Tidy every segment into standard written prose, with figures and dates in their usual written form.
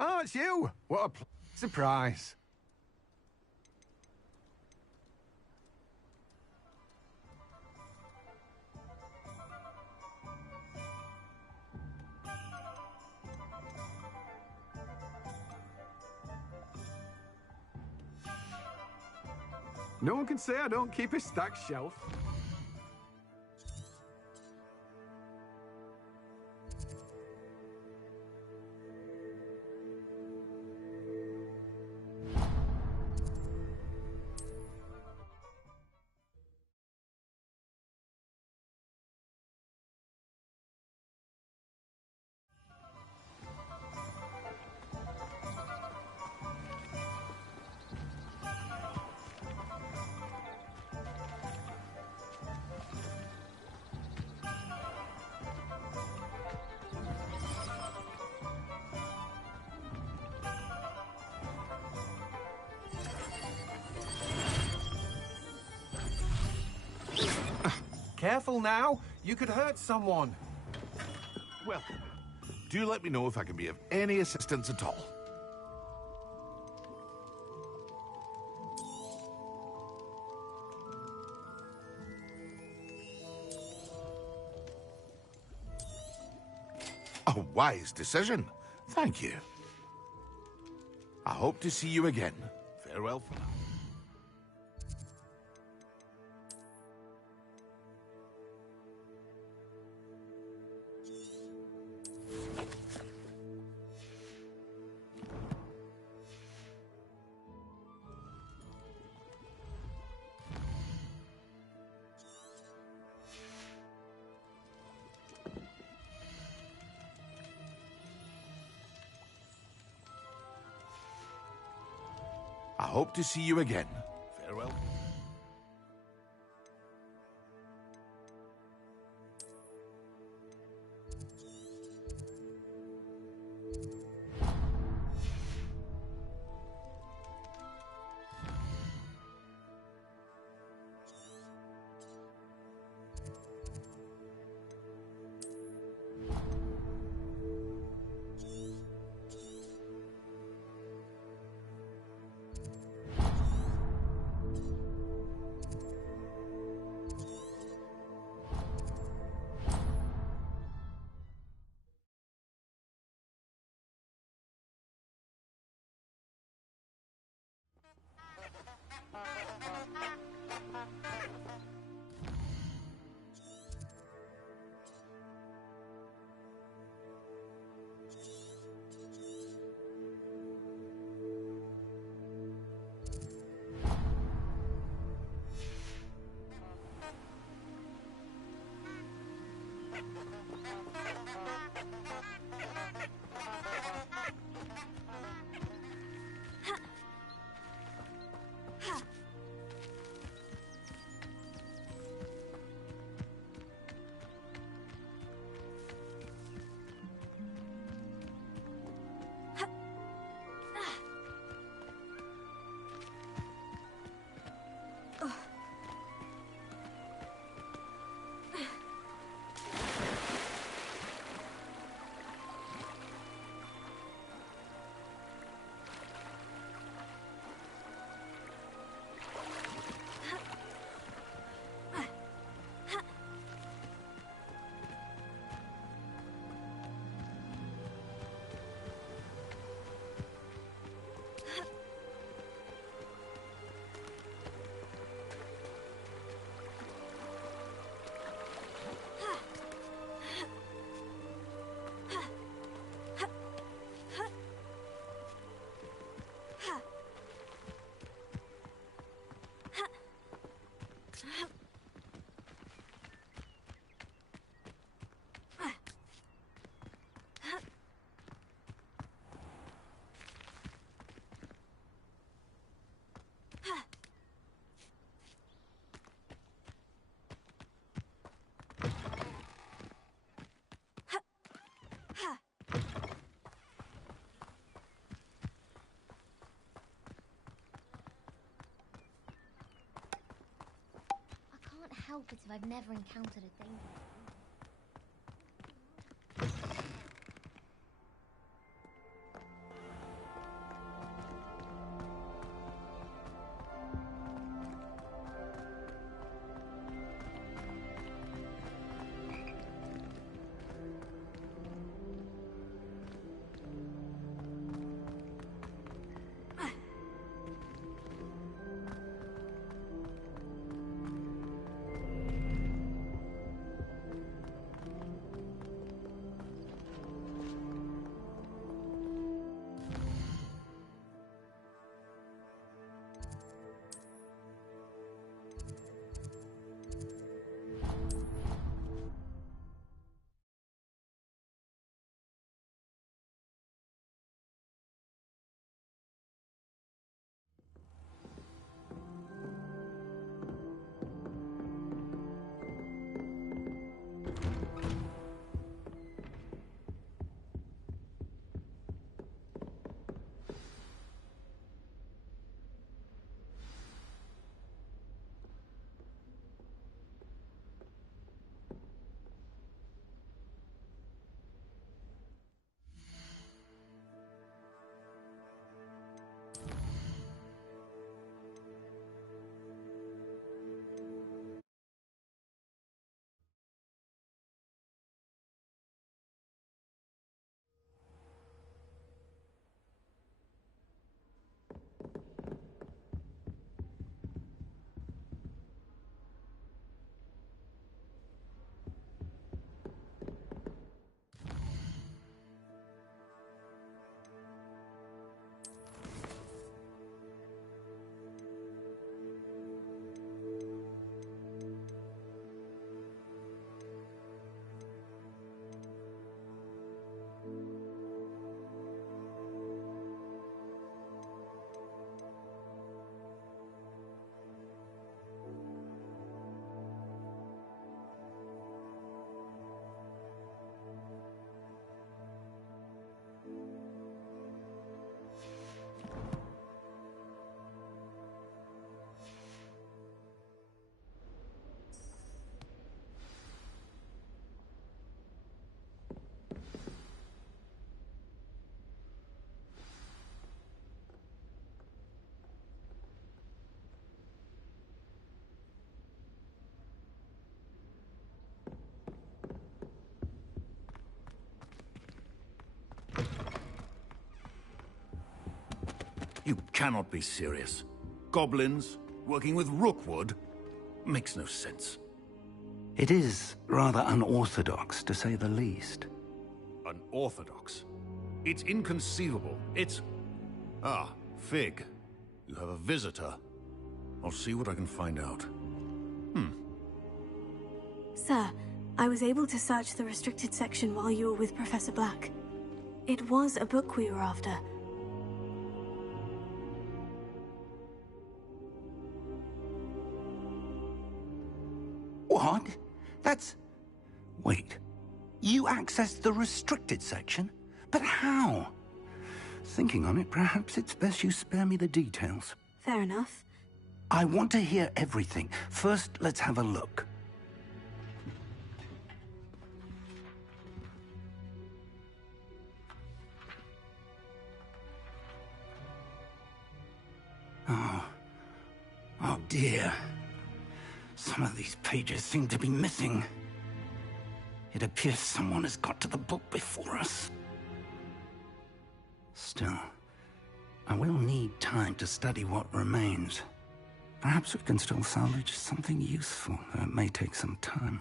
Oh, it's you! What a surprise. No one can say I don't keep a stacked shelf. Careful now, you could hurt someone. Welcome. Do let me know if I can be of any assistance at all. A wise decision. Thank you. I hope to see you again. Farewell for now. I hope to see you again. Farewell. Help it if I've never encountered a danger. You cannot be serious. Goblins, working with Rookwood? Makes no sense. It is rather unorthodox, to say the least. Unorthodox? It's inconceivable. It's... Ah, Fig. You have a visitor. I'll see what I can find out. Sir, I was able to search the restricted section while you were with Professor Black. It was a book we were after. What? That's... Wait. You accessed the restricted section? But how? Thinking on it, perhaps it's best you spare me the details. Fair enough. I want to hear everything. First, let's have a look. Oh dear. Some of these pages seem to be missing. It appears someone has got to the book before us. Still, I will need time to study what remains. Perhaps we can still salvage something useful, though it may take some time.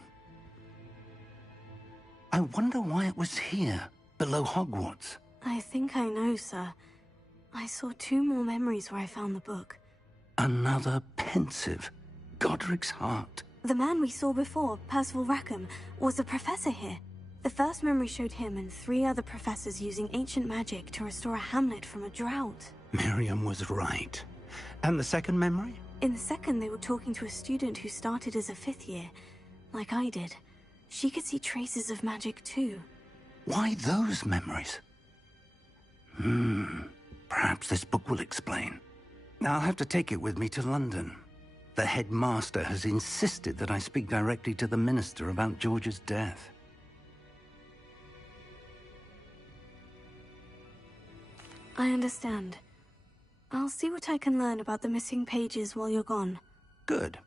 I wonder why it was here, below Hogwarts. I think I know, sir. I saw 2 more memories where I found the book. Another pensive. Godric's heart. The man we saw before, Percival Rackham, was a professor here. The first memory showed him and 3 other professors using ancient magic to restore a hamlet from a drought. Miriam was right. And the second memory? In the second, they were talking to a student who started as a 5th year, like I did. She could see traces of magic too. Why those memories? Perhaps this book will explain. I'll have to take it with me to London. The headmaster has insisted that I speak directly to the minister about George's death. I understand. I'll see what I can learn about the missing pages while you're gone. Good.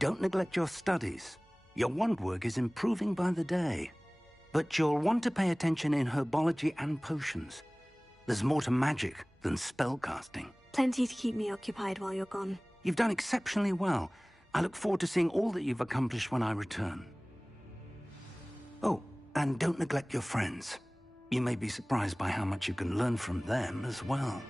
Don't neglect your studies. Your wand work is improving by the day. But you'll want to pay attention in herbology and potions. There's more to magic than spellcasting. Plenty to keep me occupied while you're gone. You've done exceptionally well. I look forward to seeing all that you've accomplished when I return. Oh, and don't neglect your friends. You may be surprised by how much you can learn from them as well.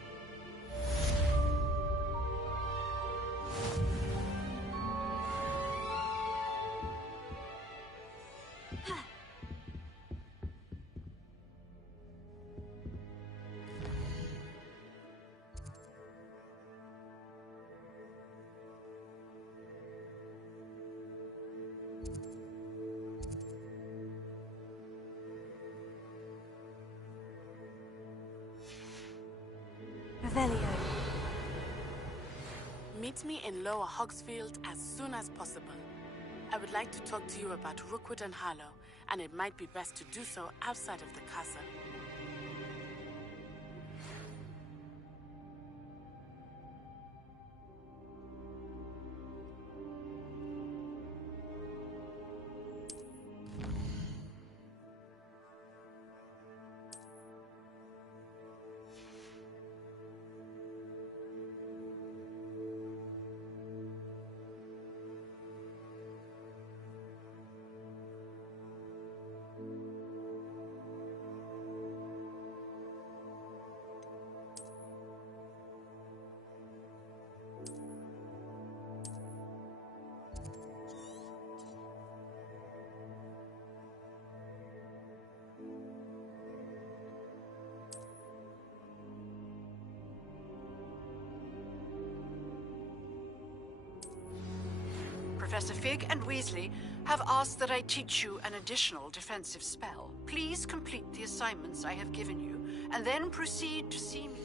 Meet me in Lower Hogsfield as soon as possible. I would like to talk to you about Rookwood and Harlow, and it might be best to do so outside of the castle. Professor Fig and Weasley have asked that I teach you an additional defensive spell. Please complete the assignments I have given you, and then proceed to see me.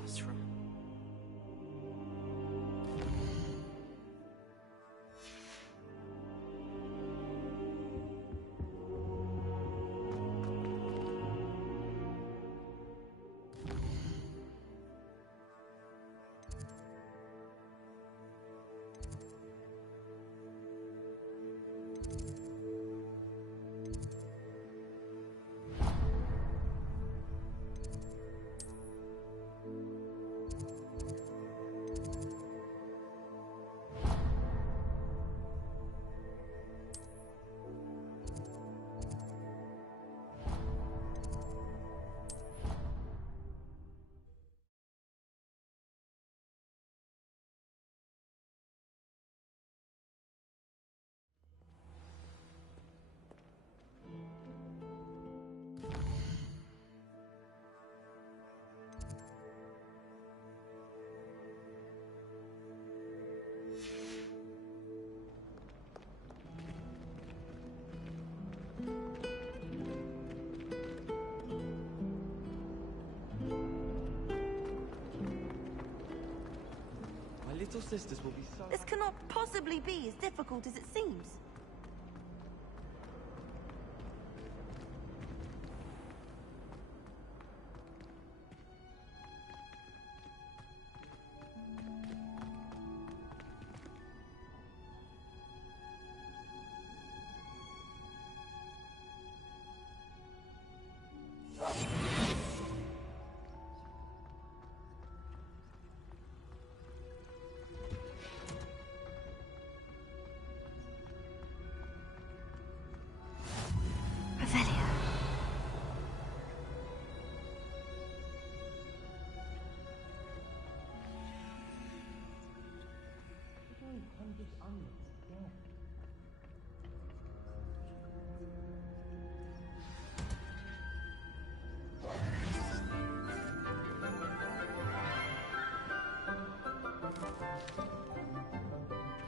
classroom. Little sisters will be so... This cannot possibly be as difficult as it seems.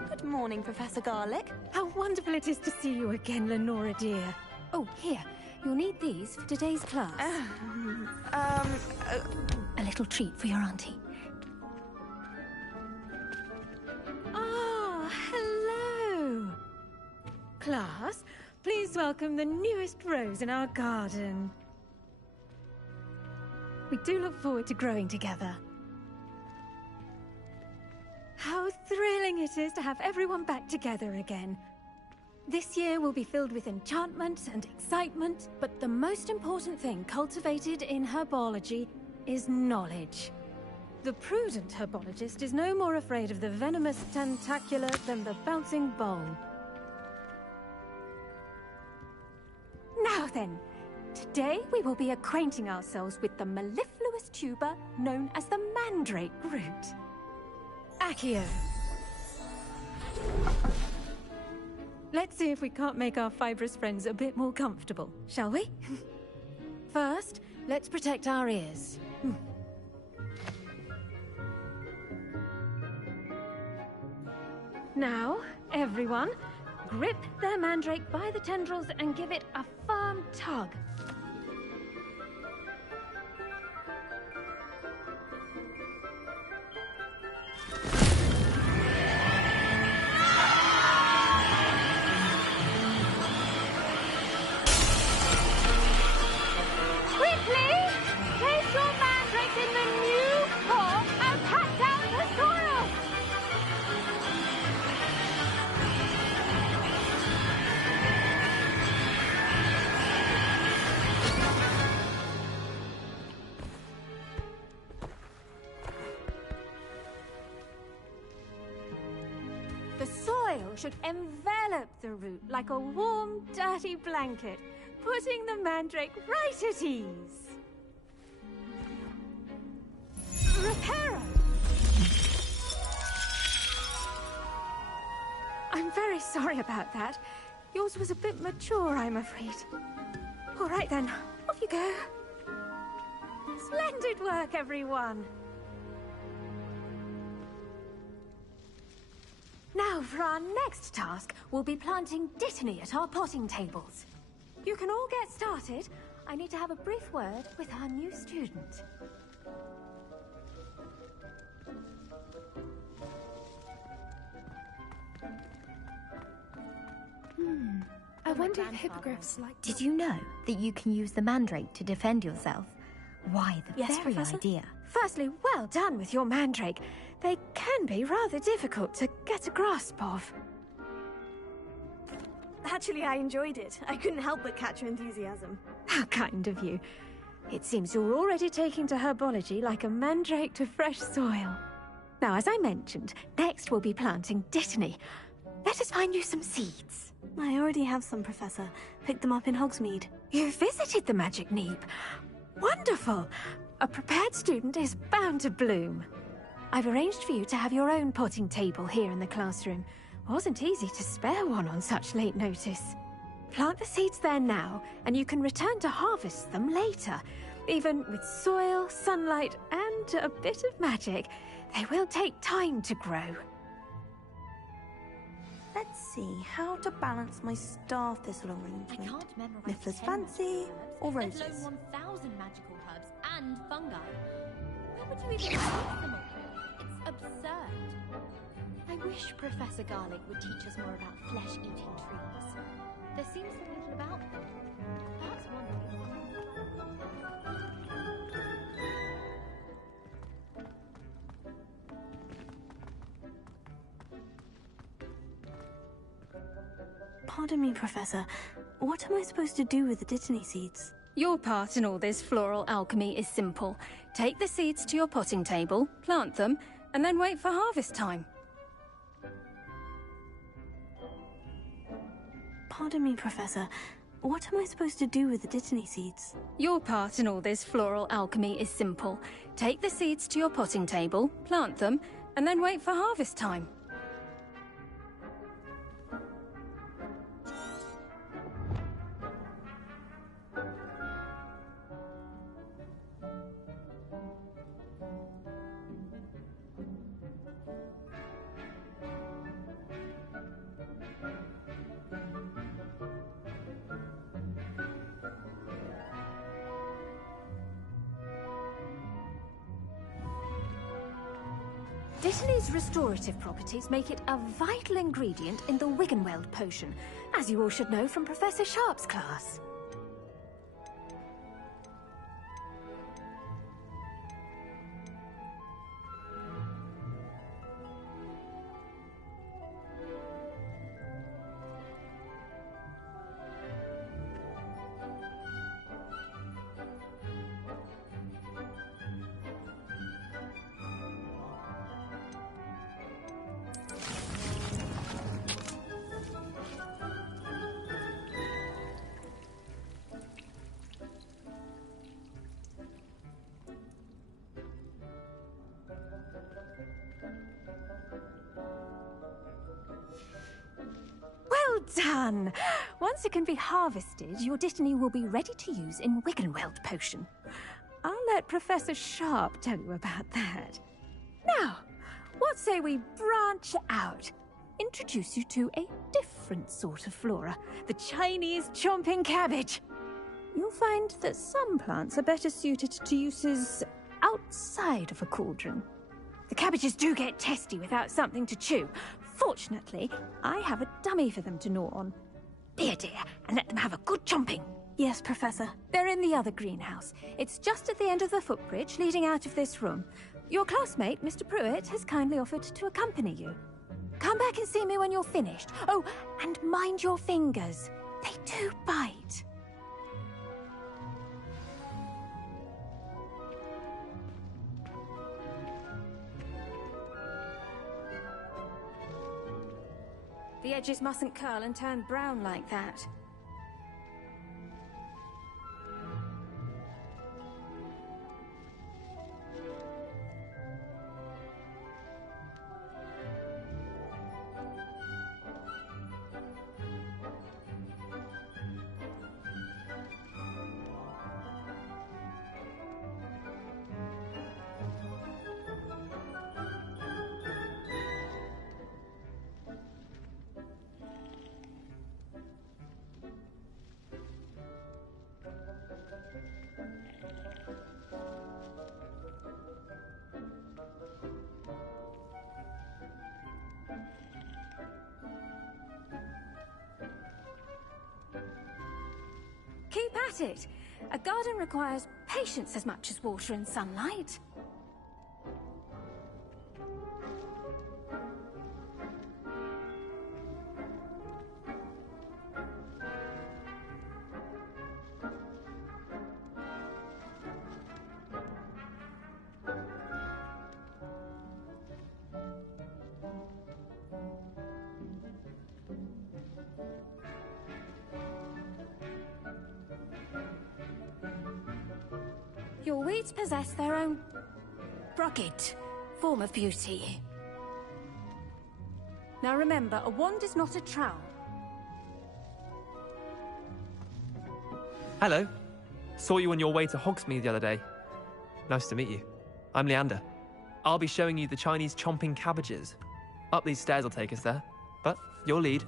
Good morning, Professor Garlic. How wonderful it is to see you again, Lenora dear. Oh, here. You'll need these for today's class. A little treat for your auntie. Ah, hello. Class, please welcome the newest rose in our garden. We do look forward to growing together. How thrilling it is to have everyone back together again. This year will be filled with enchantment and excitement, but the most important thing cultivated in herbology is knowledge. The prudent herbologist is no more afraid of the venomous tentacular than the bouncing bowl. Now then, today we will be acquainting ourselves with the mellifluous tuber known as the mandrake root. Accio. Let's see if we can't make our fibrous friends a bit more comfortable, shall we? First, let's protect our ears. Now, everyone, grip their mandrake by the tendrils and give it a firm tug. Should envelop the root like a warm, dirty blanket, putting the mandrake right at ease. Reparo! I'm very sorry about that. Yours was a bit mature, I'm afraid. All right then, off you go. Splendid work, everyone. Now, for our next task, we'll be planting dittany at our potting tables. You can all get started. I need to have a brief word with our new student. I wonder if hippogriffs like... Did you know that you can use the mandrake to defend yourself? Why, the Yes, very Professor? idea. Firstly, well done with your mandrake. They can be rather difficult to get a grasp of. Actually, I enjoyed it. I couldn't help but catch your enthusiasm. How kind of you. It seems you're already taking to herbology like a mandrake to fresh soil. Now, as I mentioned, next we'll be planting dittany. Let us find you some seeds. I already have some, Professor. Picked them up in Hogsmeade. You visited the Magic Neep. Wonderful! A prepared student is bound to bloom. I've arranged for you to have your own potting table here in the classroom. Wasn't easy to spare one on such late notice. Plant the seeds there now, and you can return to harvest them later. Even with soil, sunlight, and a bit of magic, they will take time to grow. Let's see how to balance my star thistle I arrangement. can't memorize Niffler's 10 fancy or herbs, let roses? alone 1,000 magical herbs and fungi. Where would you even place them all? It's absurd. I wish Professor Garlic would teach us more about flesh-eating trees. There seems so little about them. Perhaps one day. Pardon me, Professor. What am I supposed to do with the dittany seeds? Your part in all this floral alchemy is simple. Take the seeds to your potting table, plant them, and then wait for harvest time. Pardon me, Professor. What am I supposed to do with the dittany seeds? Your part in all this floral alchemy is simple. Take the seeds to your potting table, plant them, and then wait for harvest time. Dittany's restorative properties make it a vital ingredient in the Wiggenweld potion, as you all should know from Professor Sharp's class. Well done! Once it can be harvested, your dittany will be ready to use in Wiggenweld potion. I'll let Professor Sharp tell you about that. Now, what say we branch out? Introduce you to a different sort of flora, the Chinese chomping cabbage. You'll find that some plants are better suited to uses outside of a cauldron. The cabbages do get testy without something to chew. Fortunately, I have a dummy for them to gnaw on. Be a dear and let them have a good chomping. Yes, Professor. They're in the other greenhouse. It's just at the end of the footbridge leading out of this room. Your classmate, Mr. Pruitt, has kindly offered to accompany you. Come back and see me when you're finished. Oh, and mind your fingers. They do bite. The edges mustn't curl and turn brown like that. at it. A garden requires patience as much as water and sunlight. Your weeds possess their own rugged form of beauty. Now remember, a wand is not a trowel. Hello. Saw you on your way to Hogsmeade the other day. Nice to meet you. I'm Leander. I'll be showing you the Chinese chomping cabbages. Up these stairs will take us there, but your lead.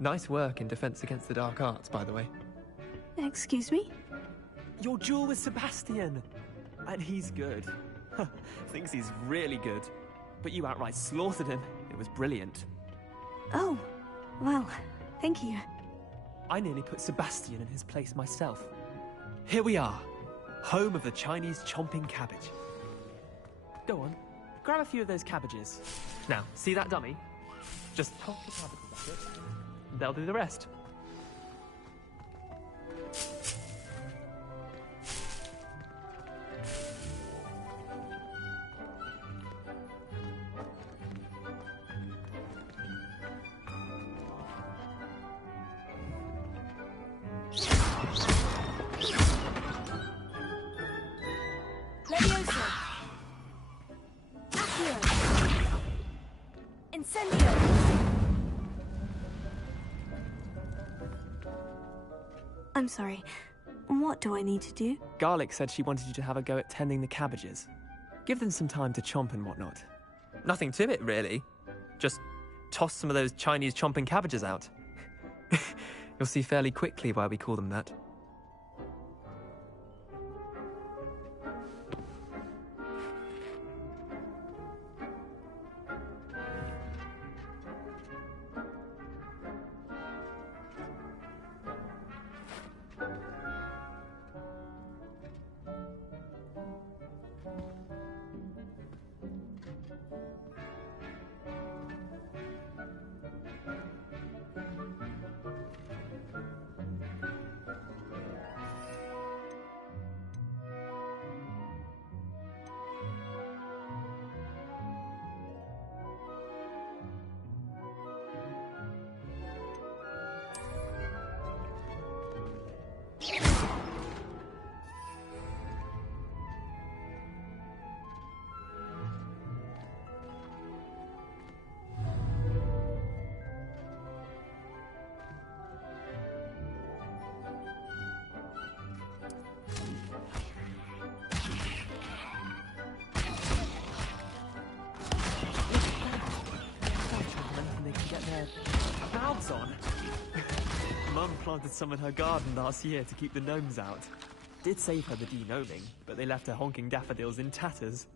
Nice work in Defense Against the Dark Arts, by the way. Excuse me? Your duel with Sebastian! And he's good. Thinks he's really good. But you outright slaughtered him. It was brilliant. Oh, well, thank you. I nearly put Sebastian in his place myself. Here we are, home of the Chinese chomping cabbage. Go on, grab a few of those cabbages. Now, see that dummy? Just toss the cabbage bucket. They'll do the rest. I'm sorry. What do I need to do? Garlic said she wanted you to have a go at tending the cabbages. Give them some time to chomp and whatnot. Nothing to it, really. Just toss some of those Chinese chomping cabbages out. You'll see fairly quickly why we call them that. Mouths on. Mum planted some in her garden last year to keep the gnomes out. Did save her the de-gnoming, but they left her honking daffodils in tatters.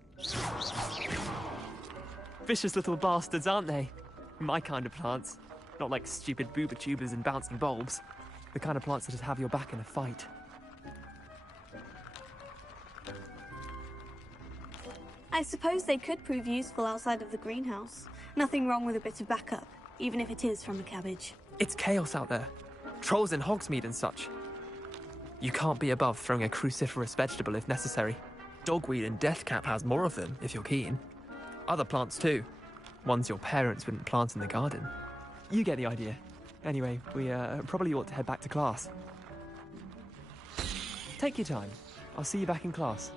Vicious little bastards, aren't they? My kind of plants. Not like stupid booba tubers and bouncing bulbs. The kind of plants that'd have your back in a fight. I suppose they could prove useful outside of the greenhouse. Nothing wrong with a bit of backup, even if it is from a cabbage. It's chaos out there. Trolls in Hogsmeade and such. You can't be above throwing a cruciferous vegetable if necessary. Dogweed and deathcap has more of them, if you're keen. Other plants too. Ones your parents wouldn't plant in the garden. You get the idea. Anyway, we probably ought to head back to class. Take your time. I'll see you back in class.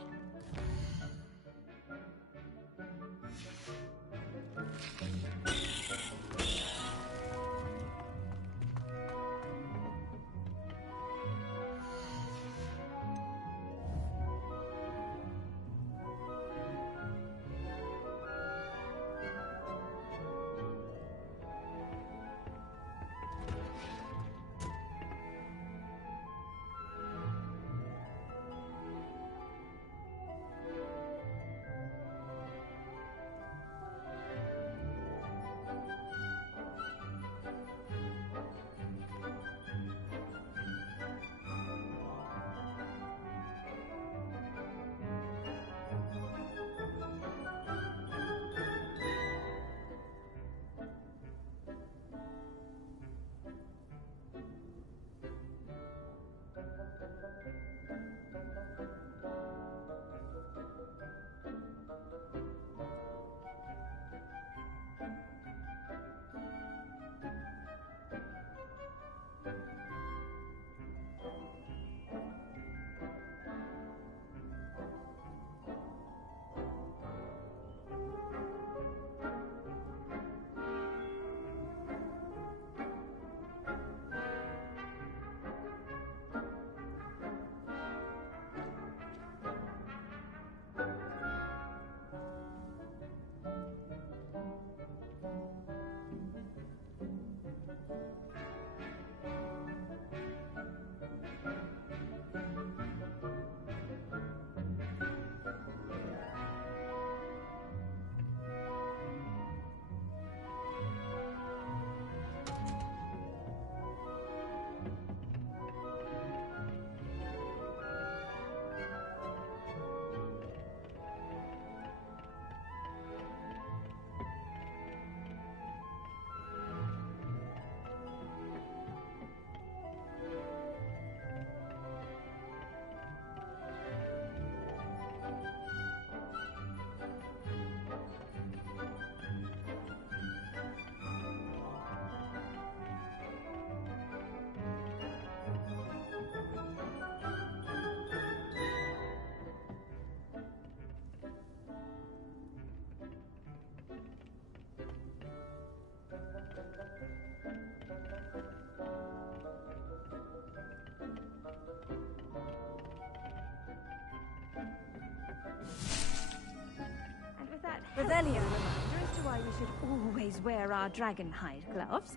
Revelio reminder as to why we should always wear our dragon hide gloves.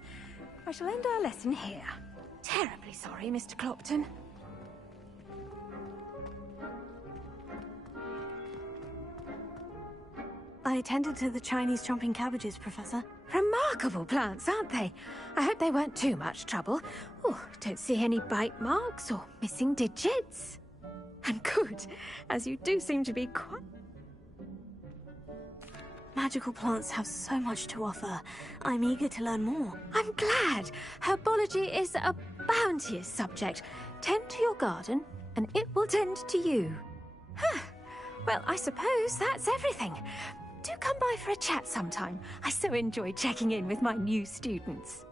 I shall end our lesson here. Terribly sorry, Mr. Clopton. I attended to the Chinese chomping cabbages, Professor. Remarkable plants, aren't they? I hope they weren't too much trouble. Oh, don't see any bite marks or missing digits. And good, as you do seem to be quite... Magical plants have so much to offer. I'm eager to learn more. I'm glad. Herbology is a bounteous subject. Tend to your garden, and it will tend to you. Huh. Well, I suppose that's everything. Do come by for a chat sometime. I so enjoy checking in with my new students.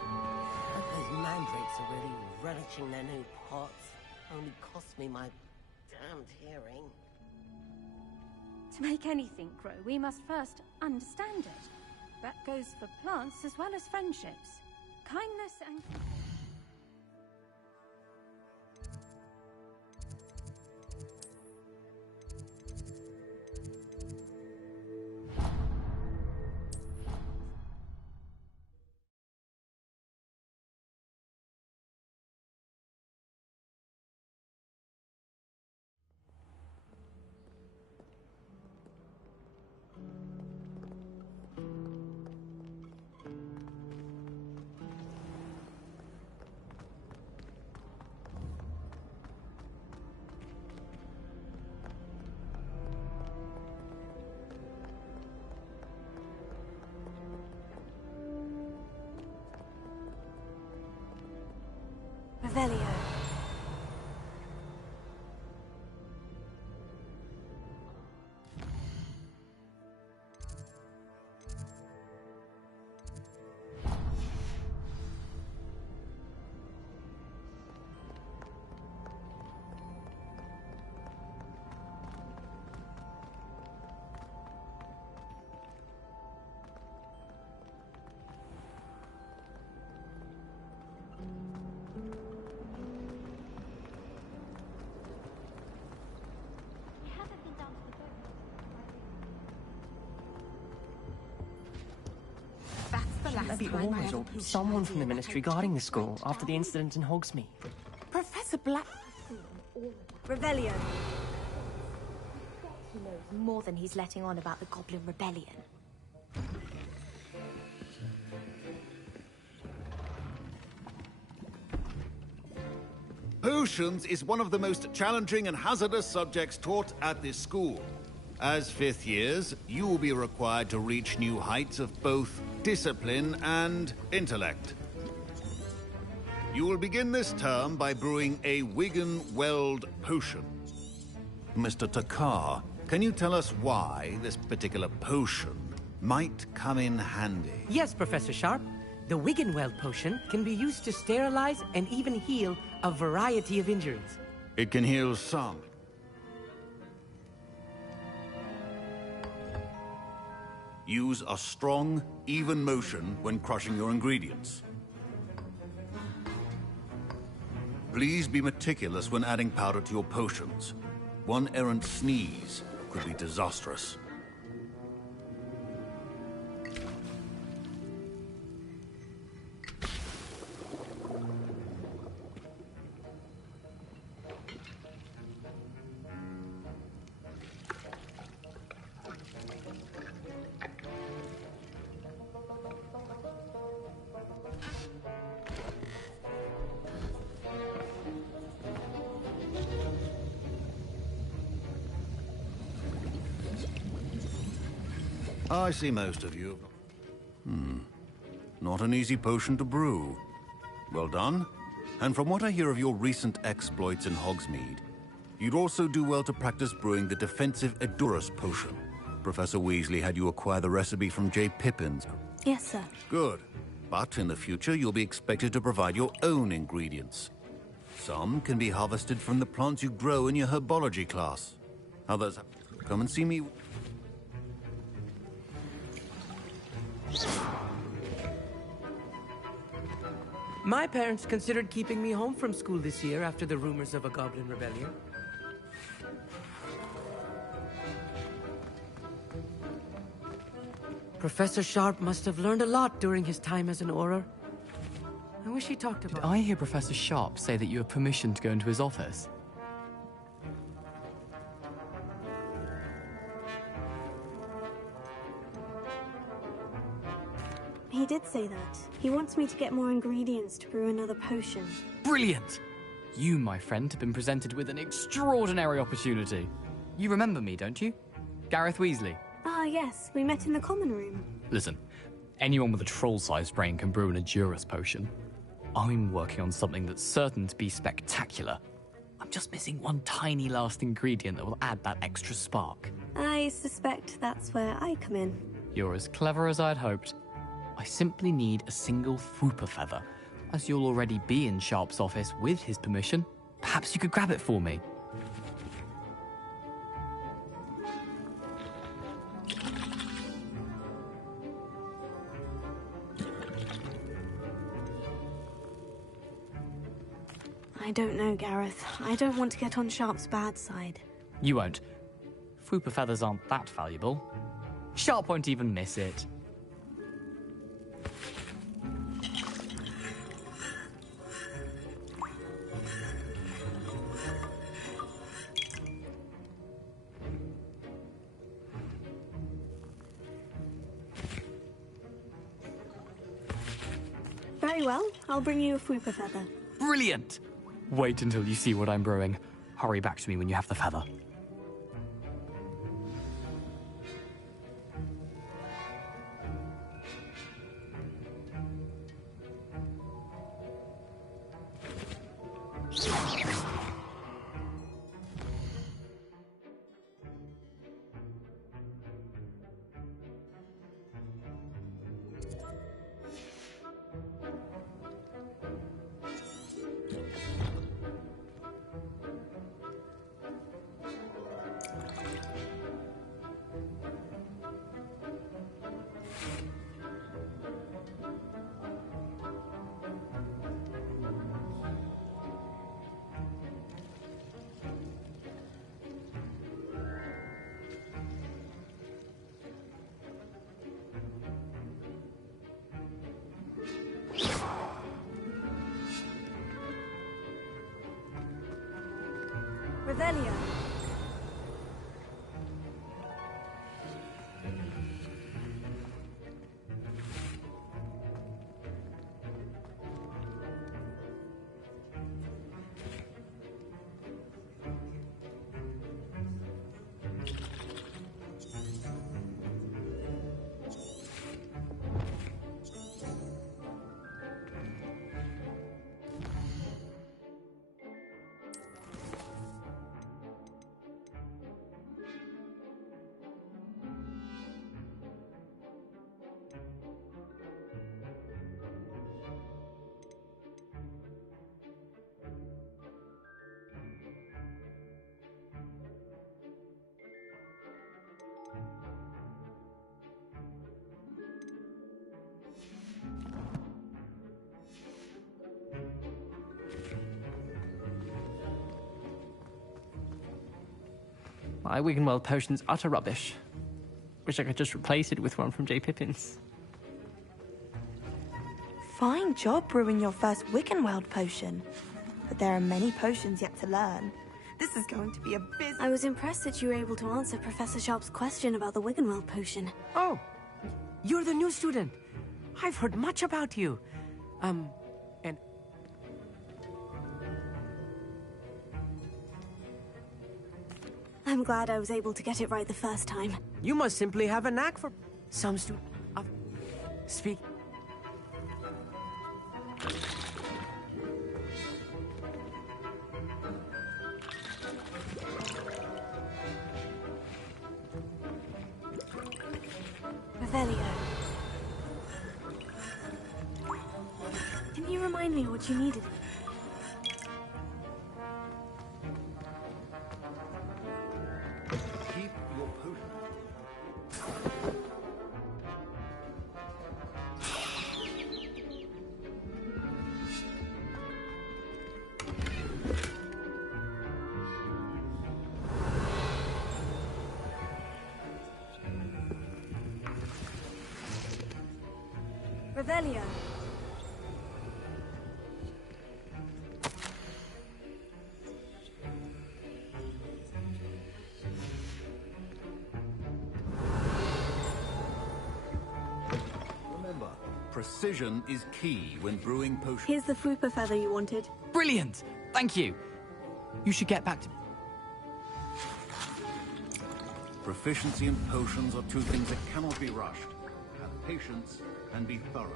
Those mandrakes are really relishing their new pots. Only cost me my damned hearing. To make anything grow, we must first understand it. That goes for plants as well as friendships. Kindness and... Revelio. Maybe always, or someone from the Ministry guarding the school after the incident in Hogsmeade. Professor Black... Revelio. He knows more than he's letting on about the Goblin Rebellion. Potions is one of the most challenging and hazardous subjects taught at this school. As fifth years, you will be required to reach new heights of both discipline and intellect. You will begin this term by brewing a Wiggen-Weld potion. Mr. Takar, can you tell us why this particular potion might come in handy? Yes, Professor Sharp. The Wiggen-Weld potion can be used to sterilize and even heal a variety of injuries. It can heal some. Use a strong, even motion when crushing your ingredients. Please be meticulous when adding powder to your potions. One errant sneeze could be disastrous. I see most of you. Not an easy potion to brew. Well done. And from what I hear of your recent exploits in Hogsmeade, you'd also do well to practice brewing the defensive Edurus potion. Professor Weasley had you acquire the recipe from J. Pippin's. Yes, sir. Good. But in the future, you'll be expected to provide your own ingredients. Some can be harvested from the plants you grow in your herbology class. Others, come and see me. My parents considered keeping me home from school this year after the rumors of a Goblin Rebellion. Professor Sharp must have learned a lot during his time as an Auror. I wish he talked about... Did I hear Professor Sharp say that you have permission to go into his office? He did say that. He wants me to get more ingredients to brew another potion. Brilliant! You, my friend, have been presented with an extraordinary opportunity. You remember me, don't you? Gareth Weasley. Ah, yes. We met in the common room. Listen, anyone with a troll-sized brain can brew an Edurus potion. I'm working on something that's certain to be spectacular. I'm just missing one tiny last ingredient that will add that extra spark. I suspect that's where I come in. You're as clever as I'd hoped. I simply need a single Fwooper feather. As you'll already be in Sharp's office with his permission, perhaps you could grab it for me. I don't know, Gareth. I don't want to get on Sharp's bad side. You won't. Fwooper feathers aren't that valuable. Sharp won't even miss it. Very well. I'll bring you a Fwooper feather. Brilliant! Wait until you see what I'm brewing. Hurry back to me when you have the feather. Revelio. My Wiggenweld potion's utter rubbish. Wish I could just replace it with one from J. Pippin's. Fine job brewing your first Wiggenweld potion. But there are many potions yet to learn. This is going to be a busy... I was impressed that you were able to answer Professor Sharp's question about the Wiggenweld potion. Oh, you're the new student. I've heard much about you. And... I'm glad I was able to get it right the first time. You must simply have a knack for... Some speak... Revelio. Can you remind me what you needed? Keep your potion. Revelio. Remember, precision is key when brewing potions. Here's the Frupa feather you wanted. Brilliant! Thank you. You should get back to... Proficiency in potions are two things that cannot be rushed. Have patience and be thorough.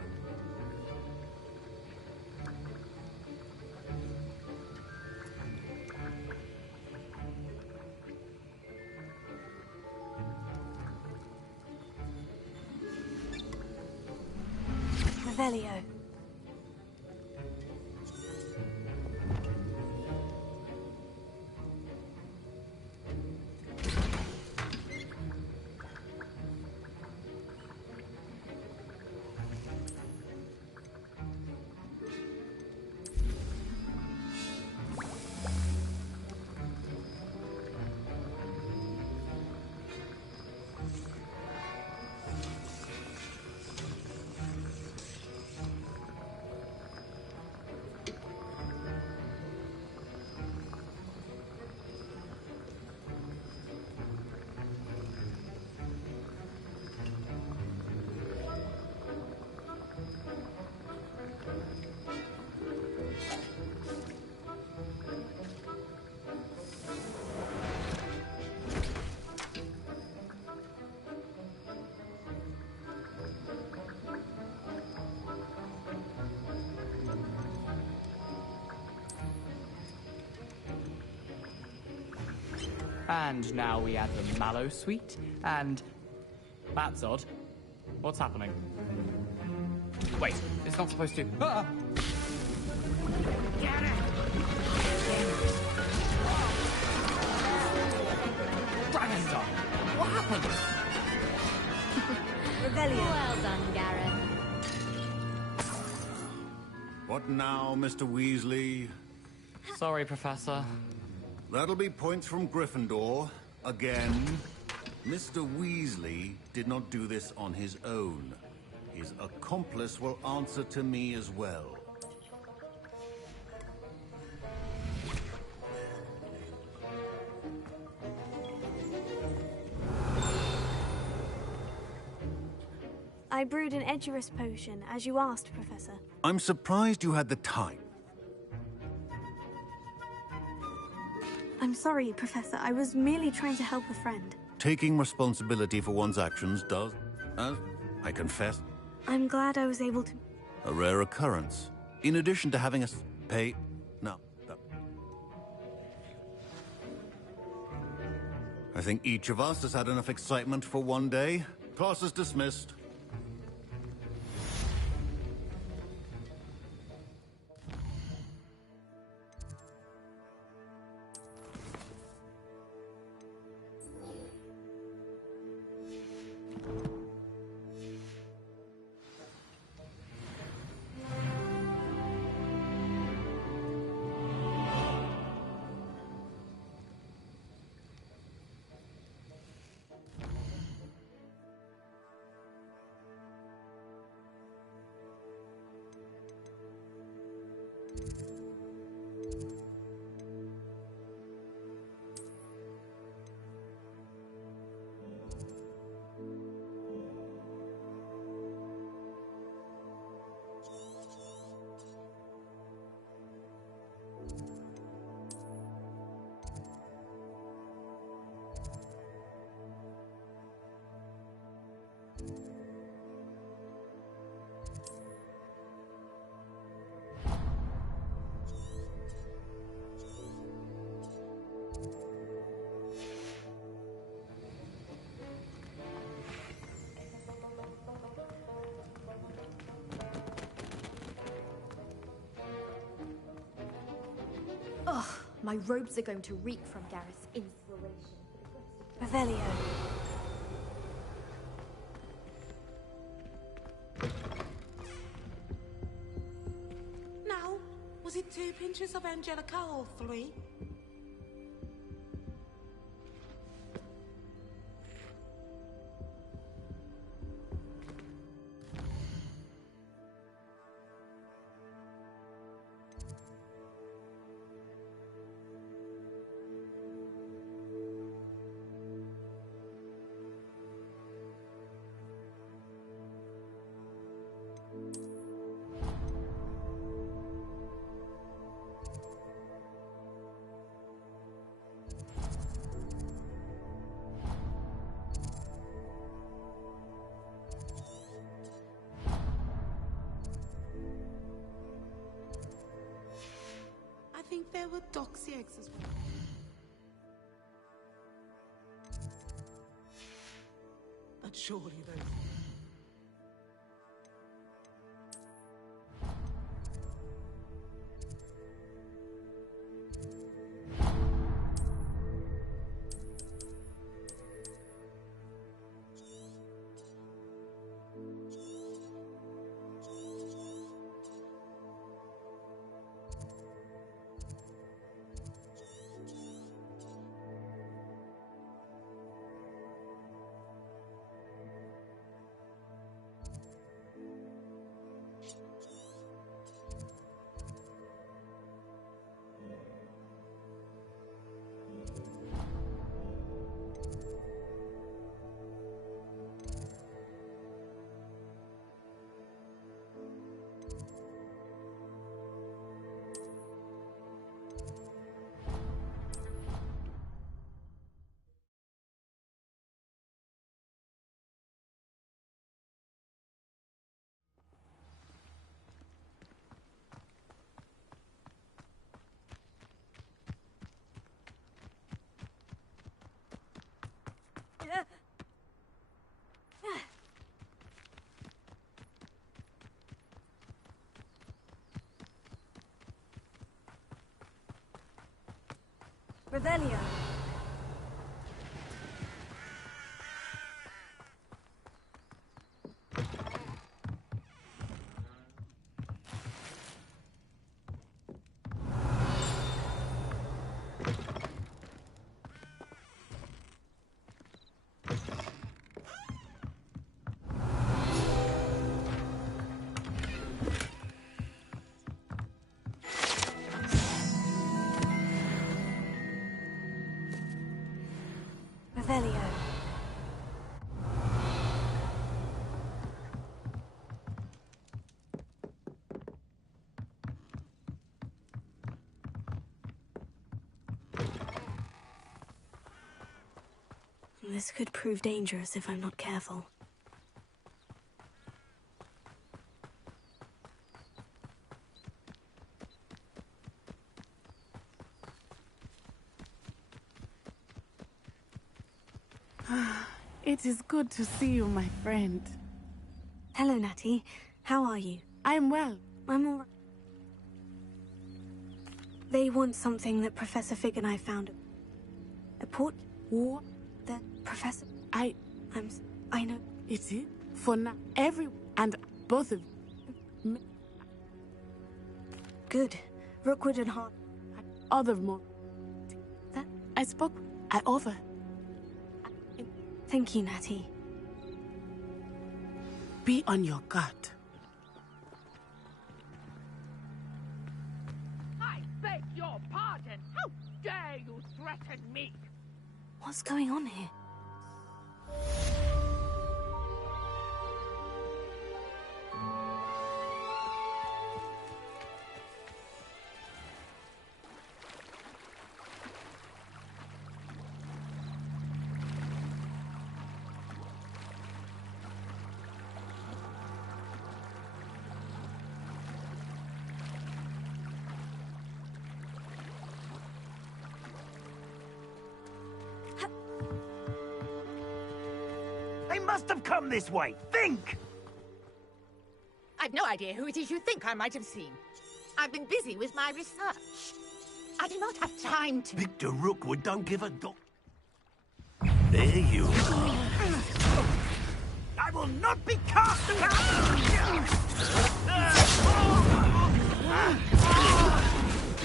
Revelio. And now we add the mallow sweet, and... That's odd. What's happening? Wait, it's not supposed to... Ah! Get it! Dragon's what happened? Revelio. Well done, Gareth. What now, Mr. Weasley? Sorry, Professor. That'll be points from Gryffindor. Again. Mr. Weasley did not do this on his own. His accomplice will answer to me as well. I brewed an Edurus potion, as you asked, Professor. I'm surprised you had the time. I'm sorry, Professor. I was merely trying to help a friend. Taking responsibility for one's actions does, as I confess, I'm glad I was able to... a rare occurrence. In addition to having us pay... No. I think each of us has had enough excitement for one day. Class is dismissed. Ugh, my robes are going to reek from Gareth's inspiration. Revelio. Now, was it 2 pinches of Angelica or 3? I think there were doxy eggs as well. But surely those... Revelio. Revelio. This could prove dangerous if I'm not careful. It is good to see you, my friend. Hello, Natty. How are you? I'm well. I'm all right. They want something that Professor Fig and I found. A port? What? The Professor... I know. Is it? For now, and both of you. Good. Rookwood and Hart. Other more. That... I spoke. I offer. Thank you, Natty. Be on your guard. I beg your pardon. How dare you threaten me? What's going on here? They must have come this way. Think! I've no idea who it is you think I might have seen. I've been busy with my research. I do not have time to... Victor Rookwood don't give a There you are. I will not be cast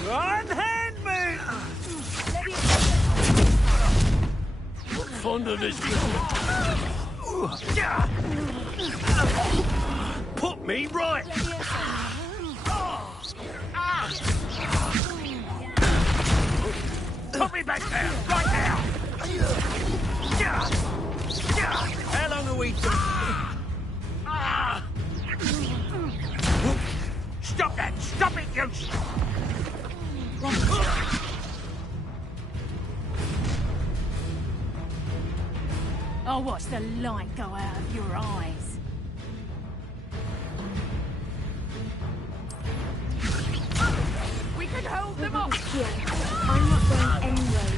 Unhand me! What fun of this? Put me right! Put me back down! Right now! How long are we Stop that! Stop it, you! I'll watch the light go out of your eyes. We can hold them off! I'm not going anywhere.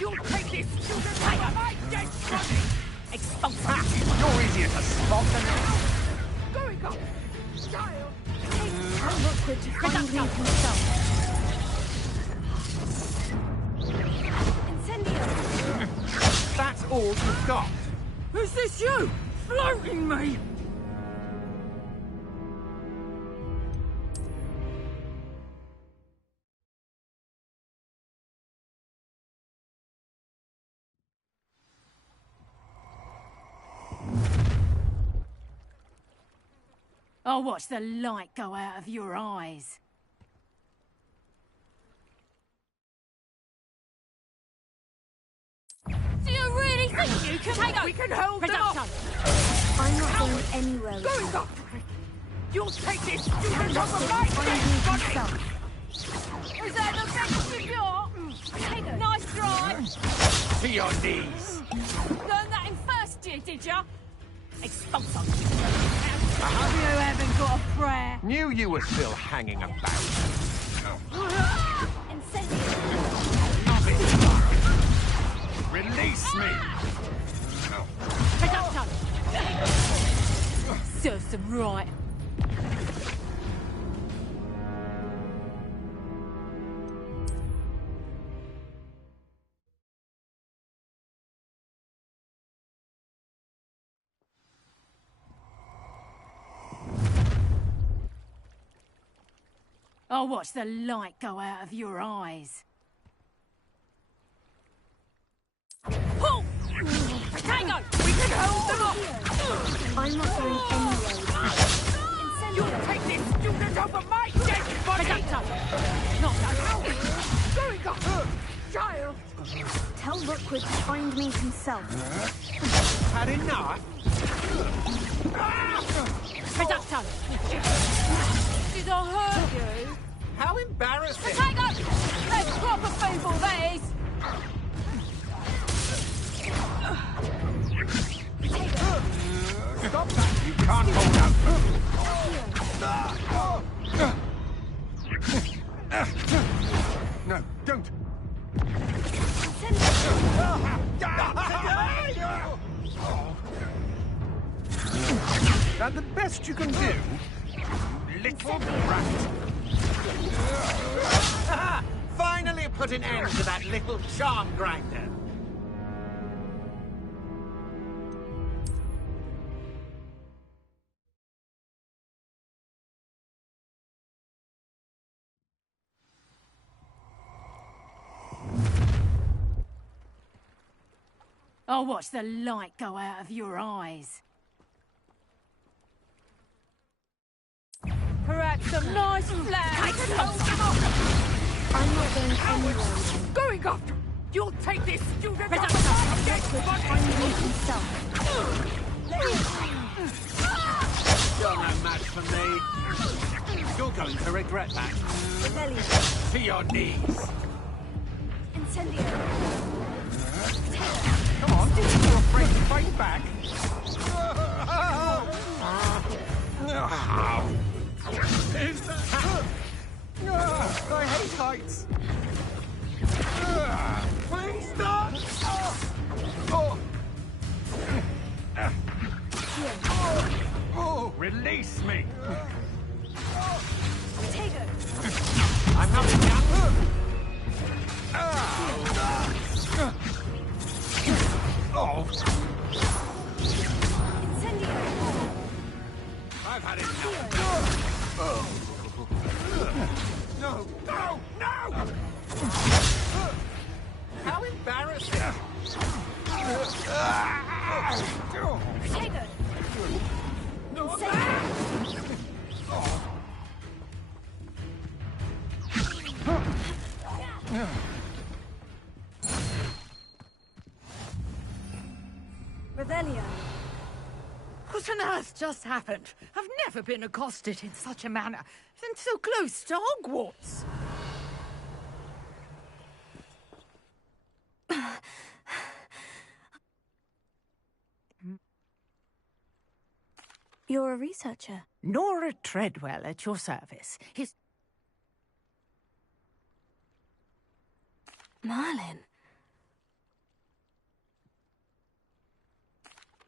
You'll take this! Take my dead body! Expulse You're easier to spot than Going on! Child! Tell Rookwood to find me himself. Incendio! That's all you've got. Is this you? Floating me! I'll watch the light go out of your eyes. Do you really think you can take We can hold them off! I'm not going anywhere. Going up! You'll take this! You can top of my dead body! Is that the best you got? Nice try. To your knees! Learned that in first year, did ya? Expulse them. You haven't got a prayer. Knew you were still hanging about. Release me! Production. Serves them right. I'll watch the light go out of your eyes. Pull! Tango! We can hold them off! I'm not going anywhere. You'll take this! You can over my dead body! Production. Not that. Going up! Child! Tell Rookwood to find me himself. Had enough? Production. Did I hurt you? How embarrassing! Potato! That's proper people, that is! can't hold out. No, don't. That the best you can do? Little brat. Finally put an end to that little charm grinder. I'll watch the light go out of your eyes. Perhaps some nice flowers. I'm not going anywhere. Going after. You'll take this student. I'm himself. You're no match for me. You're going to regret that. To your knees. Incendio. Come on, you're afraid to fight back. I hate heights. Please stop! Release me! Take it. I'm not enough. Incendio. I've had enough. No! No! No! How embarrassing! Take it. Revelio. What on earth just happened? I've never been accosted in such a manner, and so close to Hogwarts. You're a researcher. Nora Treadwell at your service. Merlin.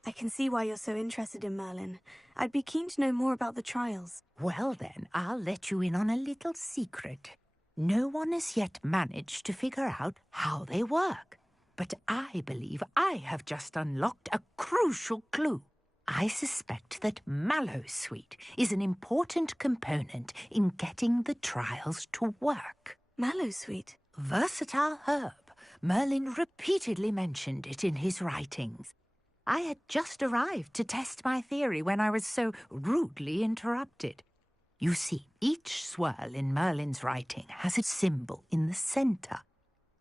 I can see why you're so interested in Merlin. I'd be keen to know more about the trials. Well then, I'll let you in on a little secret. No one has yet managed to figure out how they work. But I believe I have just unlocked a crucial clue. I suspect that Mallowsweet is an important component in getting the trials to work. Mallowsweet? Versatile herb. Merlin repeatedly mentioned it in his writings. I had just arrived to test my theory when I was so rudely interrupted. You see, each swirl in Merlin's writing has a symbol in the centre.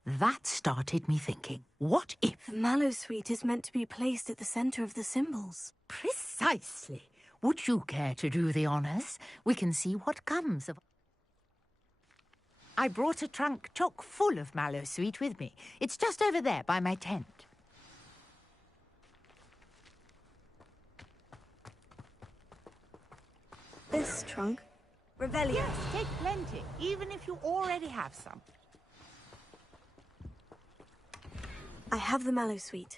That started me thinking, what if... The Mallowsweet is meant to be placed at the centre of the symbols. Precisely. Would you care to do the honours? We can see what comes of... I brought a trunk chock full of Mallowsweet with me. It's just over there by my tent. This trunk? Revelio. Yes, take plenty, even if you already have some. I have the Mallowsweet.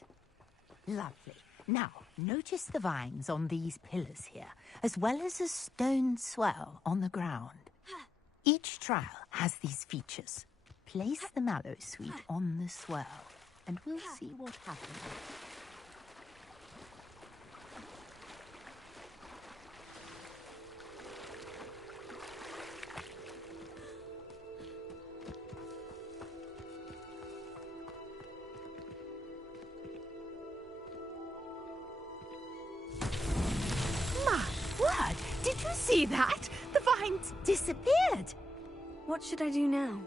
Lovely. Now, notice the vines on these pillars here, as well as a stone swell on the ground. Each trial has these features. Place the Mallowsweet on the swell, and we'll see what happens. Did you see that? The vines disappeared. What should I do now?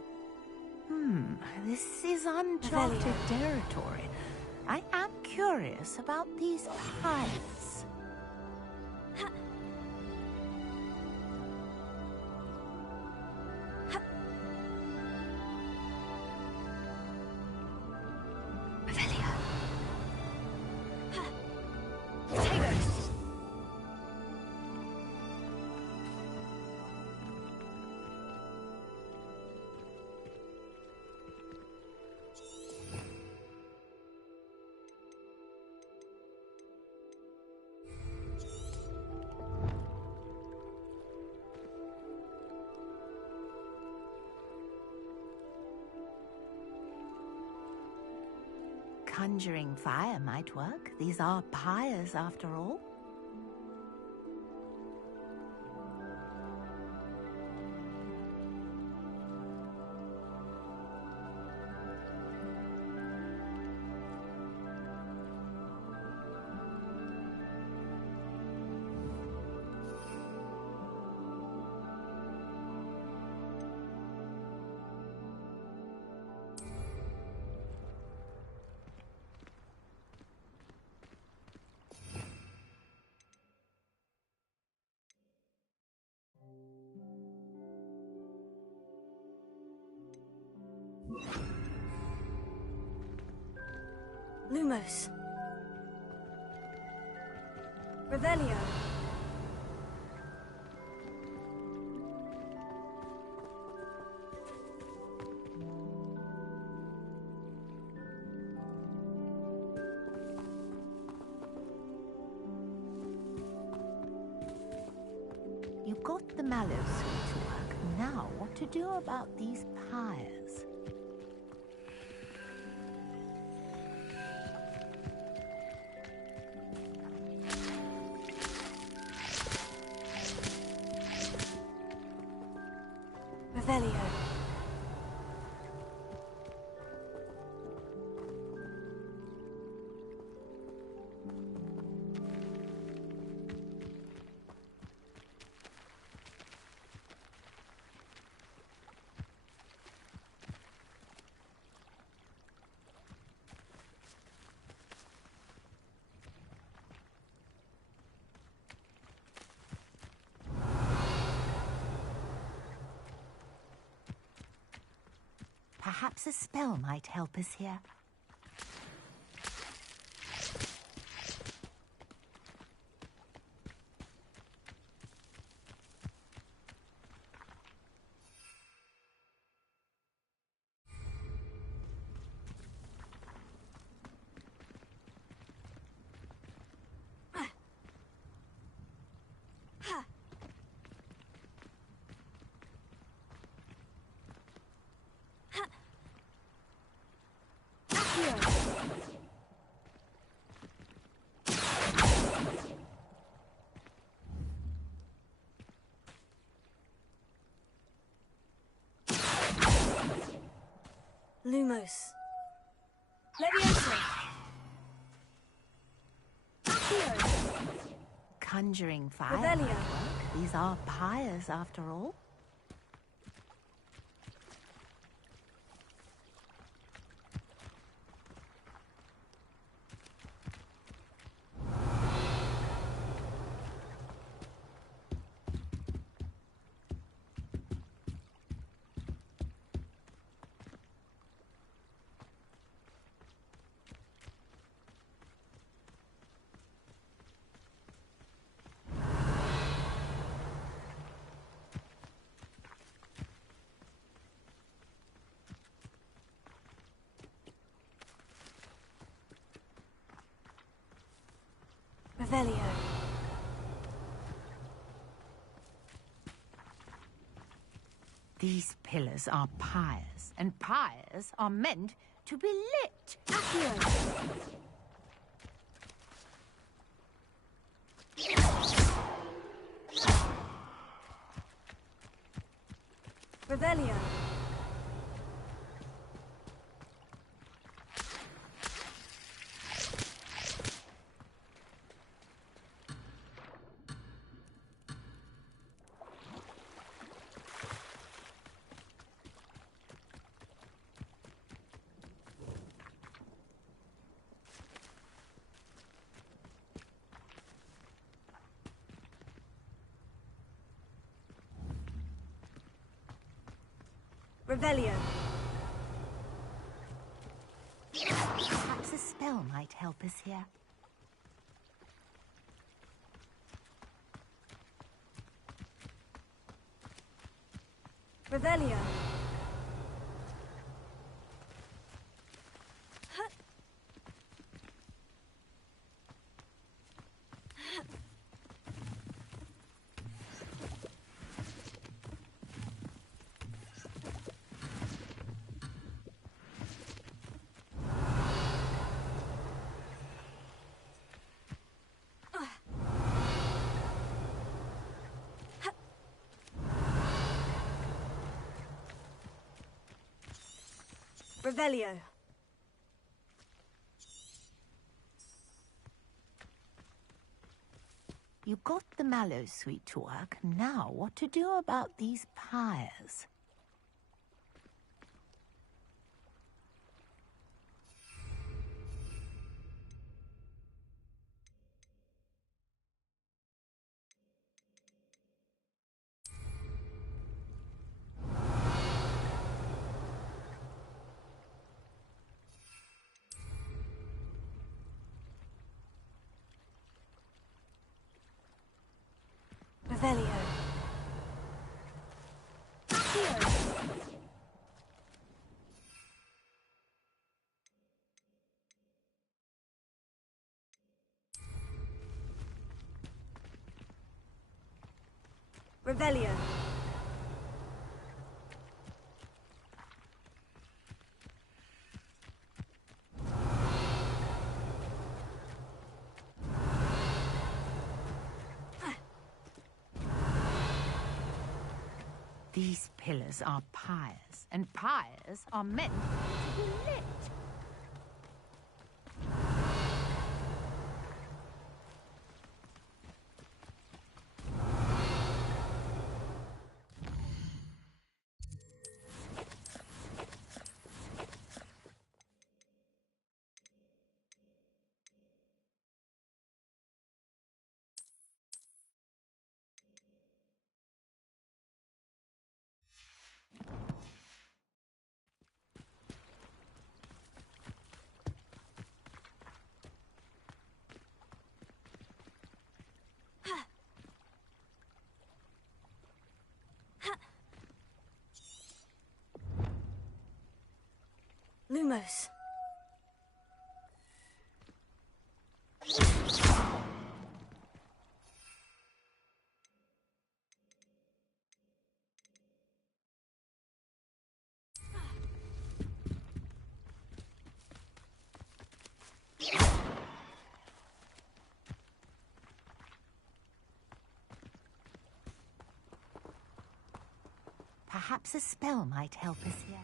This is uncharted territory. I am curious about these piles. Conjuring fire might work. These are pyres, after all. Lumos. Revelio. You got the mallow suit to work. Now, what to do about these pyres? Revelio. Perhaps a spell might help us here. Lumos. Leviosa. Accio. Conjuring fire. Revelio. These are pyres, after all. Revelio. These pillars are pyres, and pyres are meant to be lit. Accio. Revelio. Revelio. Perhaps a spell might help us here. Revelio. Revelio. You got the mallow sweet to work. Now what to do about these pyres? Revelio. Revelio. These pillars are pyres, and pyres are meant to be lit. Lumos. Perhaps a spell might help us here.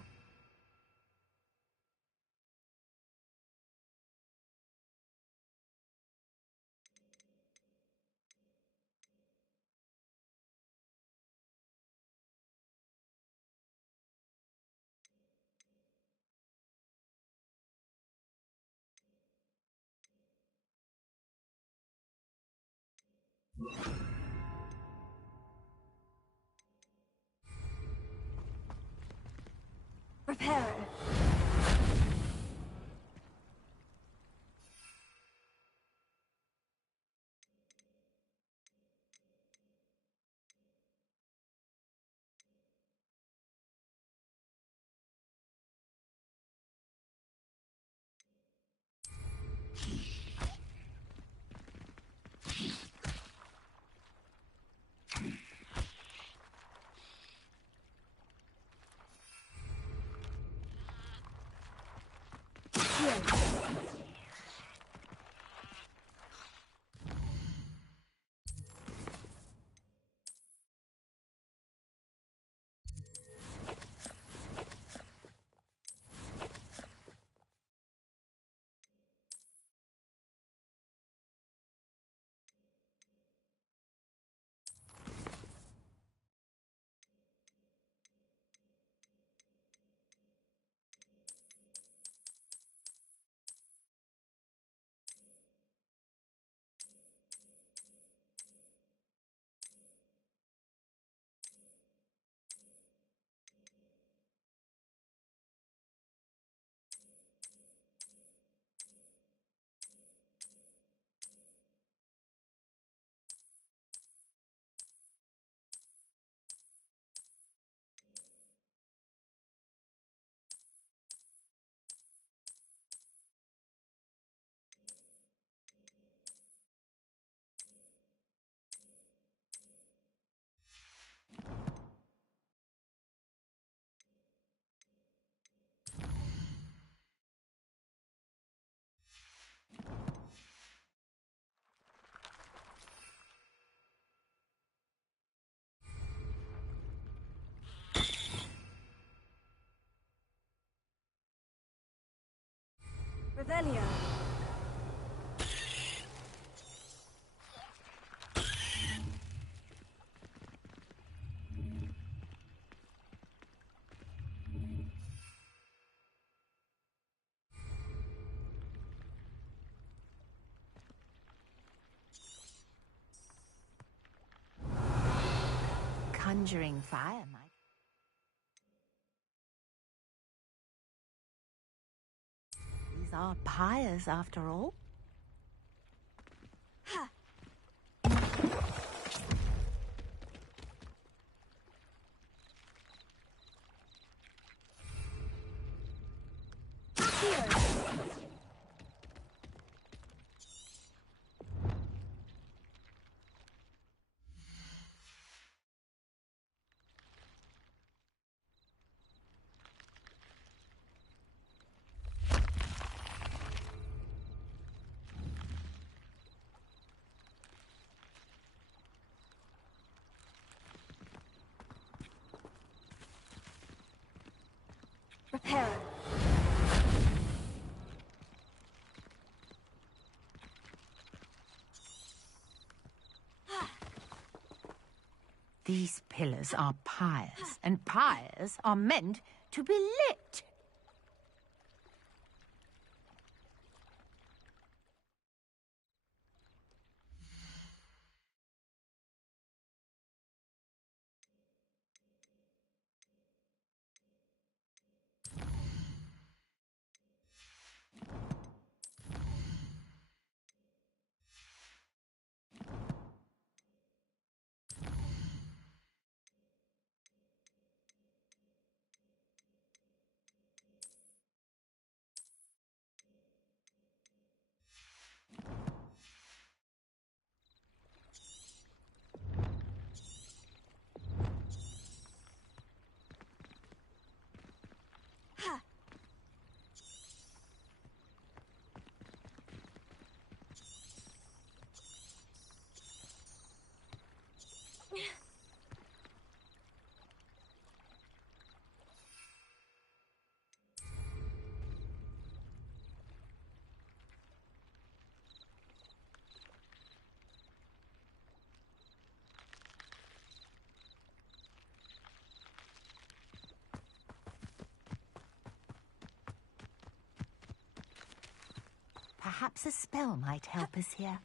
Reparo. Revelio. Conjuring fire might. These are pyres, after all. Ha! Reparo. These pillars are pyres, and pyres are meant to be lit. Perhaps a spell might help us here.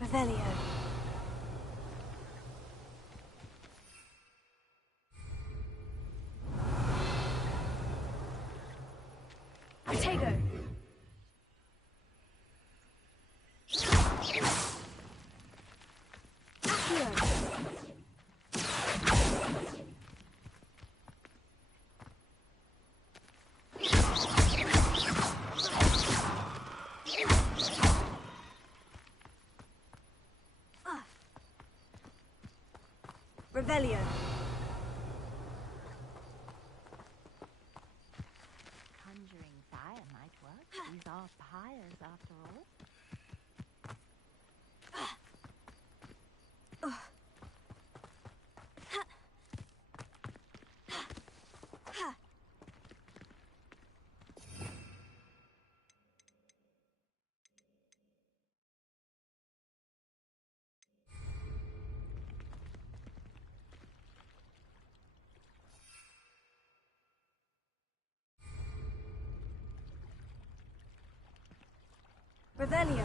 Revelio. Potato. Revelio. Conjuring fire might work. These are pyres, after all. Revelio.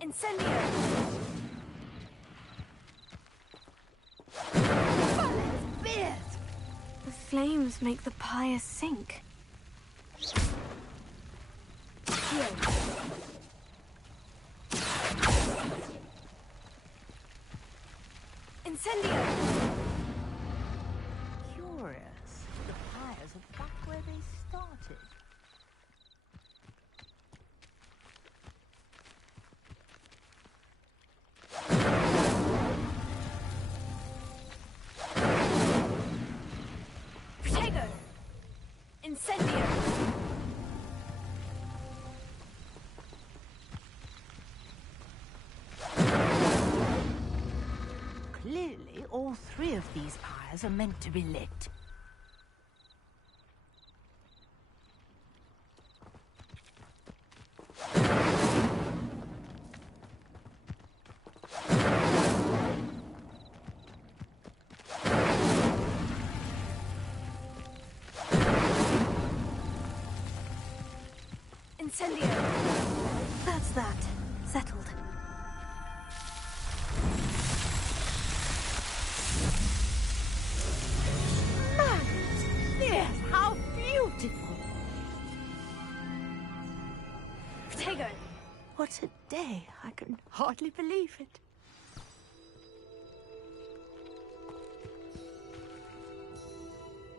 Incendio! The flames make the pyre sink. Here. Incendio! Curious. The pyres are back where they started. Protego! Incendio! Clearly, all three of these pyres are meant to be lit. Incendio! That's that. Settled. Yes, how beautiful! Protego! What a day. I can hardly believe it.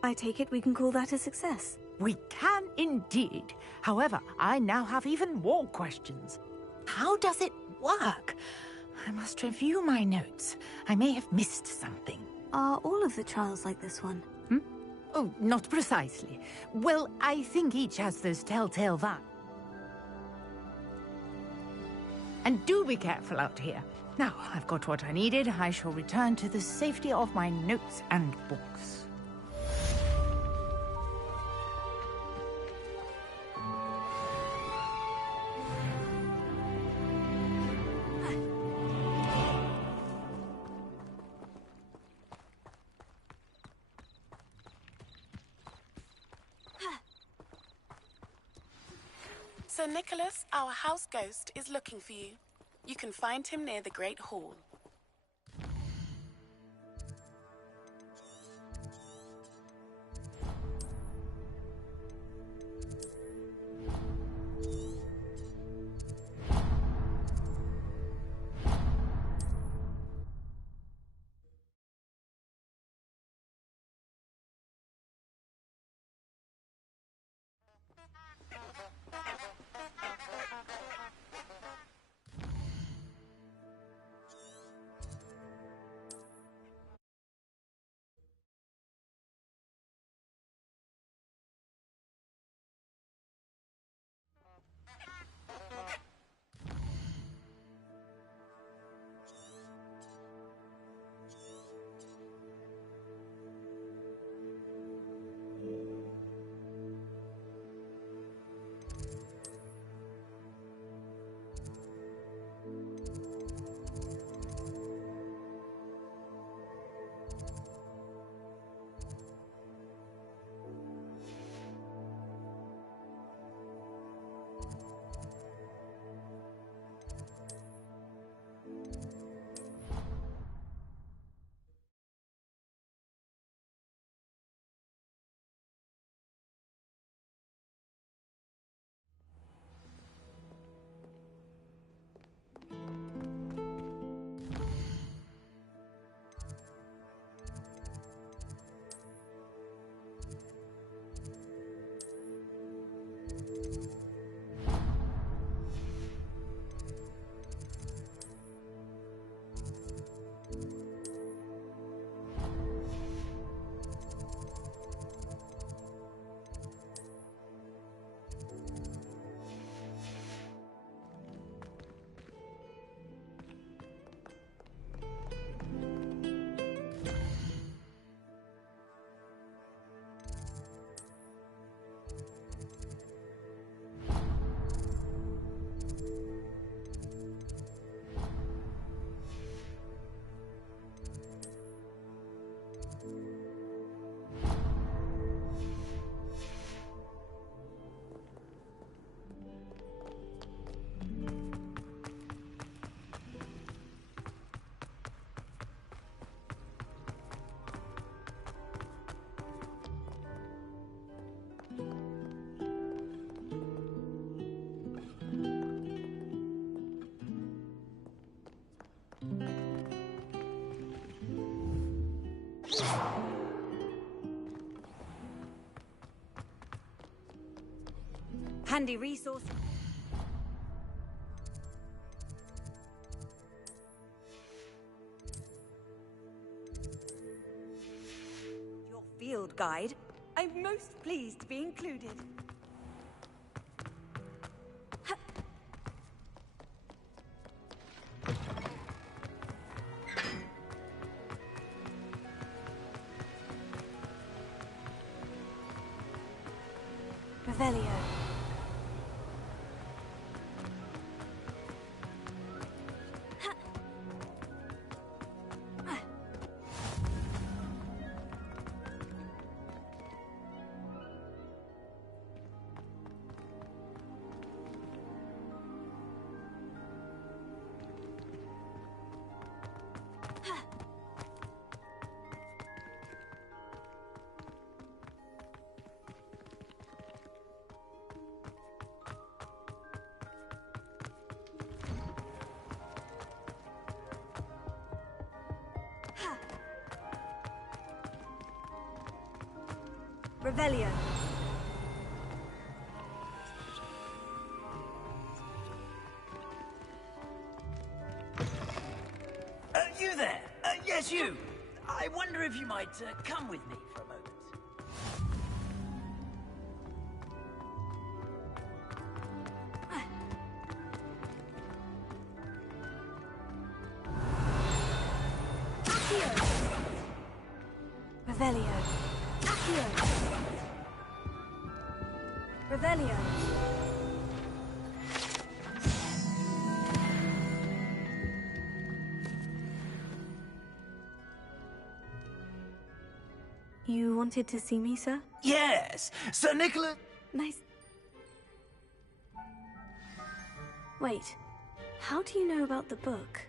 I take it we can call that a success. We can indeed. However, I now have even more questions. How does it work? I must review my notes. I may have missed something. Are all of the trials like this one? Oh, not precisely. Well, I think each has those telltale vibes. And do be careful out here. Now, I've got what I needed. I shall return to the safety of my notes and books. Sir Nicholas, our house ghost, is looking for you. You can find him near the Great Hall. Handy resource. Your field guide. I'm most pleased to be included. Revelio. Revelio. You there? Yes, you. I wonder if you might come with me for a moment. Revelio. Accio. Revelio. You wanted to see me, sir? Yes, Sir Nicholas. Nice. Wait, how do you know about the book?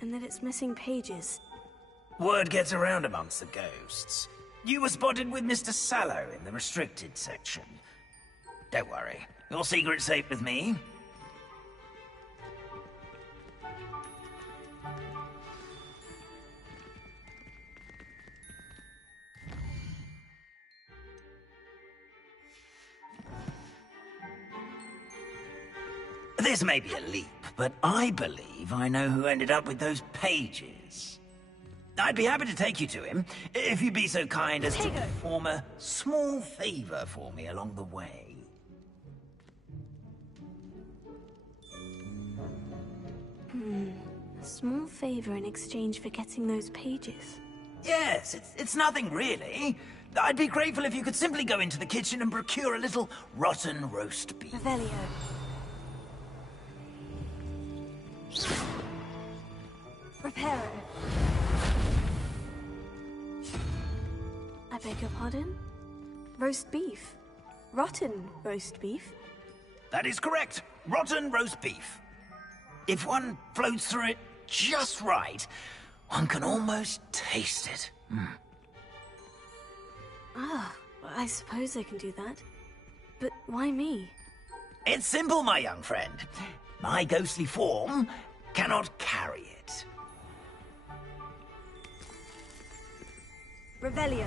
And that it's missing pages? Word gets around amongst the ghosts. You were spotted with Mr. Sallow in the restricted section. Don't worry, your secret's safe with me. This may be a leap, but I believe I know who ended up with those pages. I'd be happy to take you to him, if you'd be so kind as to perform a small favor for me along the way. A small favor in exchange for getting those pages. Yes, it's nothing really. I'd be grateful if you could simply go into the kitchen and procure a little rotten roast beef. Revelio. Reparo. I beg your pardon? Roast beef. Rotten roast beef? That is correct. Rotten roast beef. If one floats through it just right, one can almost taste it. Ah, I suppose I can do that. But why me? It's simple, my young friend. My ghostly form cannot carry it. Revelio.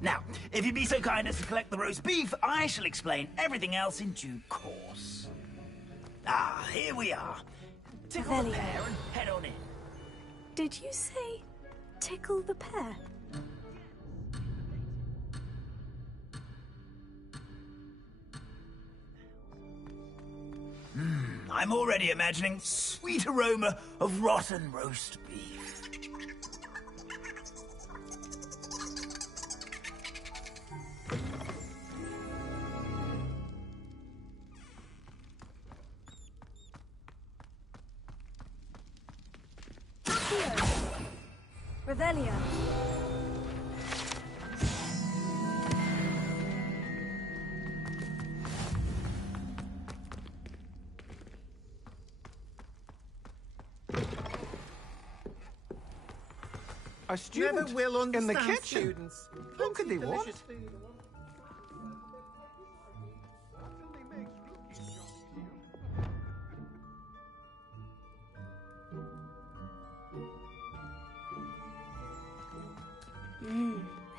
Now, if you'd be so kind as to collect the roast beef, I shall explain everything else in due course. Ah, here we are. Tickle the pear and head on in. Did you say tickle the pear? I'm already imagining sweet aroma of rotten roast beef. Revelio. A student Never will in the understand kitchen. students. What could they want? It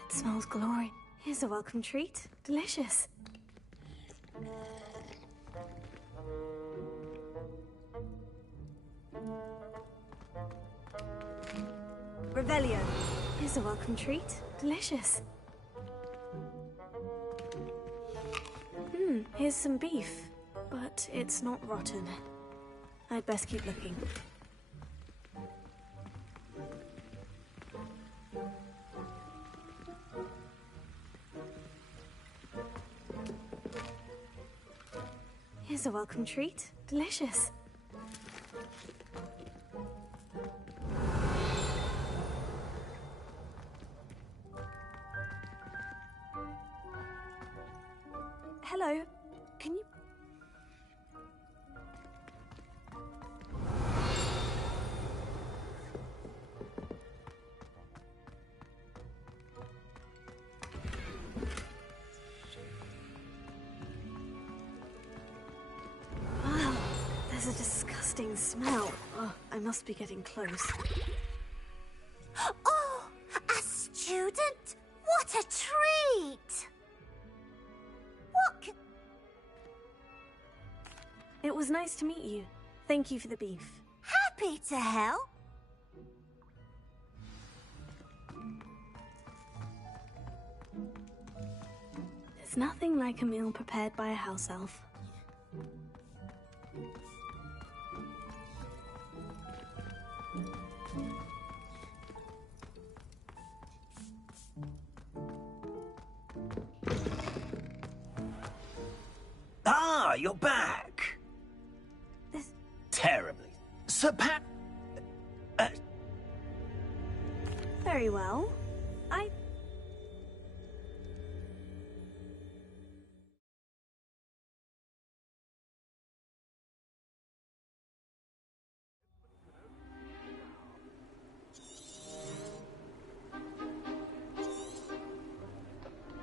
smells glorious. Here's a welcome treat. Delicious. Revelio. Here's a welcome treat. Delicious. Here's some beef, but it's not rotten. I'd best keep looking. Here's a welcome treat. Delicious. Hello. Can you... Wow, there's a disgusting smell. Oh, I must be getting close. Oh, a student? What a treat! What can... It was nice to meet you. Thank you for the beef. Happy to help. There's nothing like a meal prepared by a house elf. Ah, you're back. Terribly. Very well.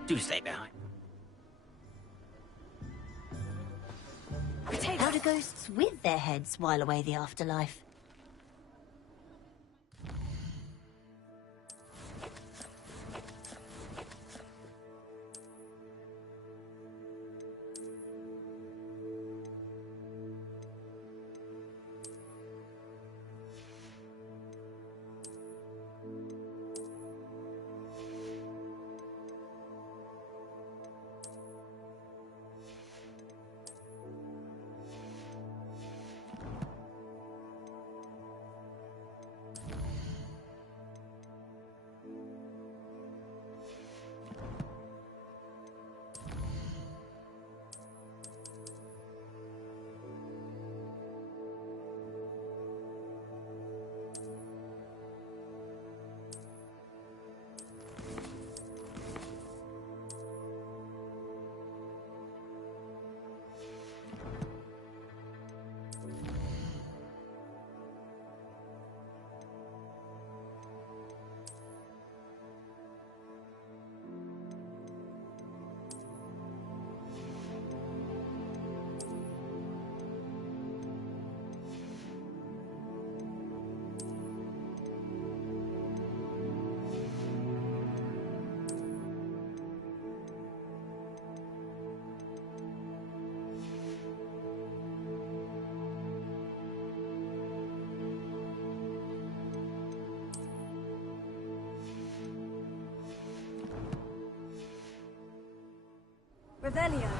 Do stay behind. How do ghosts with their heads while away the afterlife? Revelio.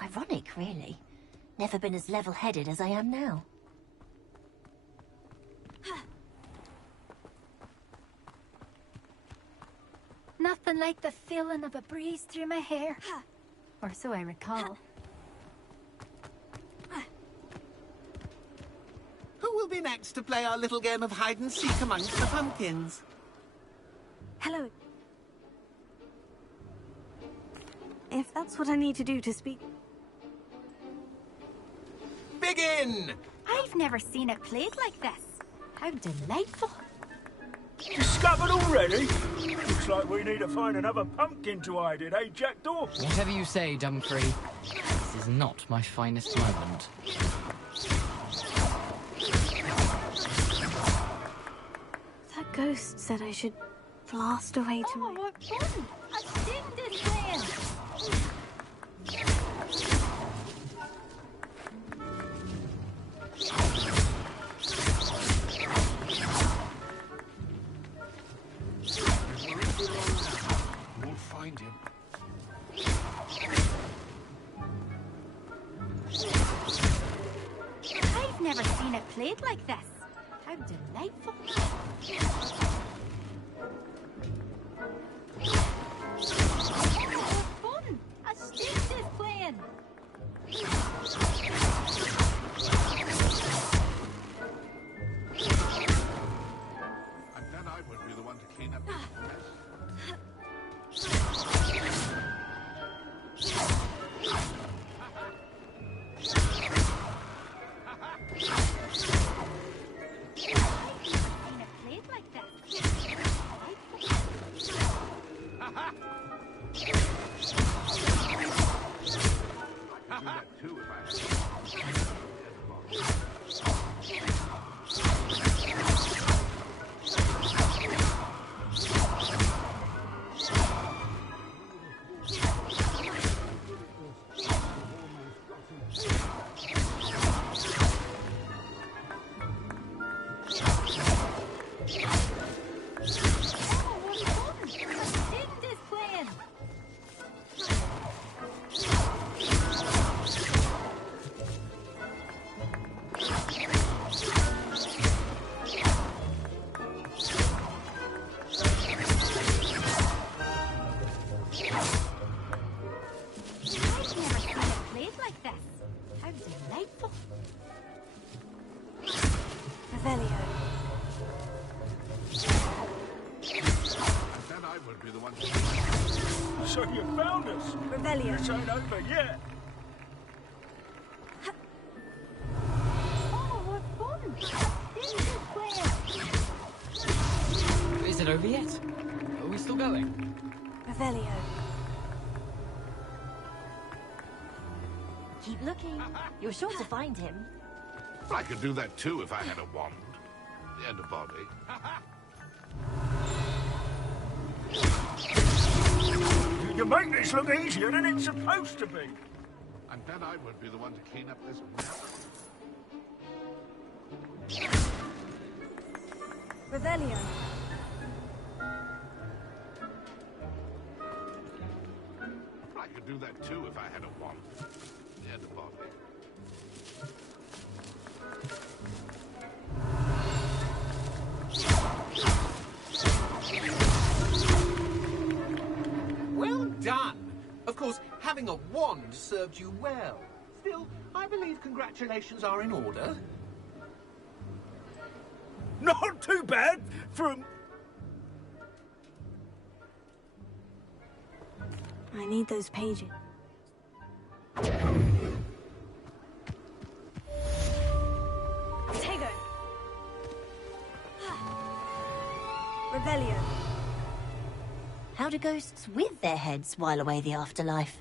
Ironic, really. Never been as level-headed as I am now. Nothing like the feeling of a breeze through my hair. Or so I recall. Who will be next to play our little game of hide-and-seek amongst the pumpkins? Hello. If that's what I need to do to speak... Begin! I've I've never seen it played like this. How delightful. Discovered already? Looks like we need to find another pumpkin to hide in, eh, Jackdaw? Whatever you say, Dumfrey. This is not my finest moment. That ghost said I should blast away to my... what fun! A student is playing! We'll find him. I've never seen it played like this. How delightful. Oh, what fun! A student is playing! And then I would be the one to clean up this mess. So you found us. Revelio. This ain't over yet. Oh, what fun! This is where... Is it over yet? Are we still going? Revelio. Keep looking. You're sure to find him. I could do that too if I had a wand. And a body. You make this look easier than it's supposed to be. And then I would be the one to clean up this mess. Revelio. I could do that too if I had a wand. And a body. Well done! Of course, having a wand served you well. Still, I believe congratulations are in order. Not too bad from... I need those pages. Tego. Revelio. How do ghosts with their heads while away the afterlife?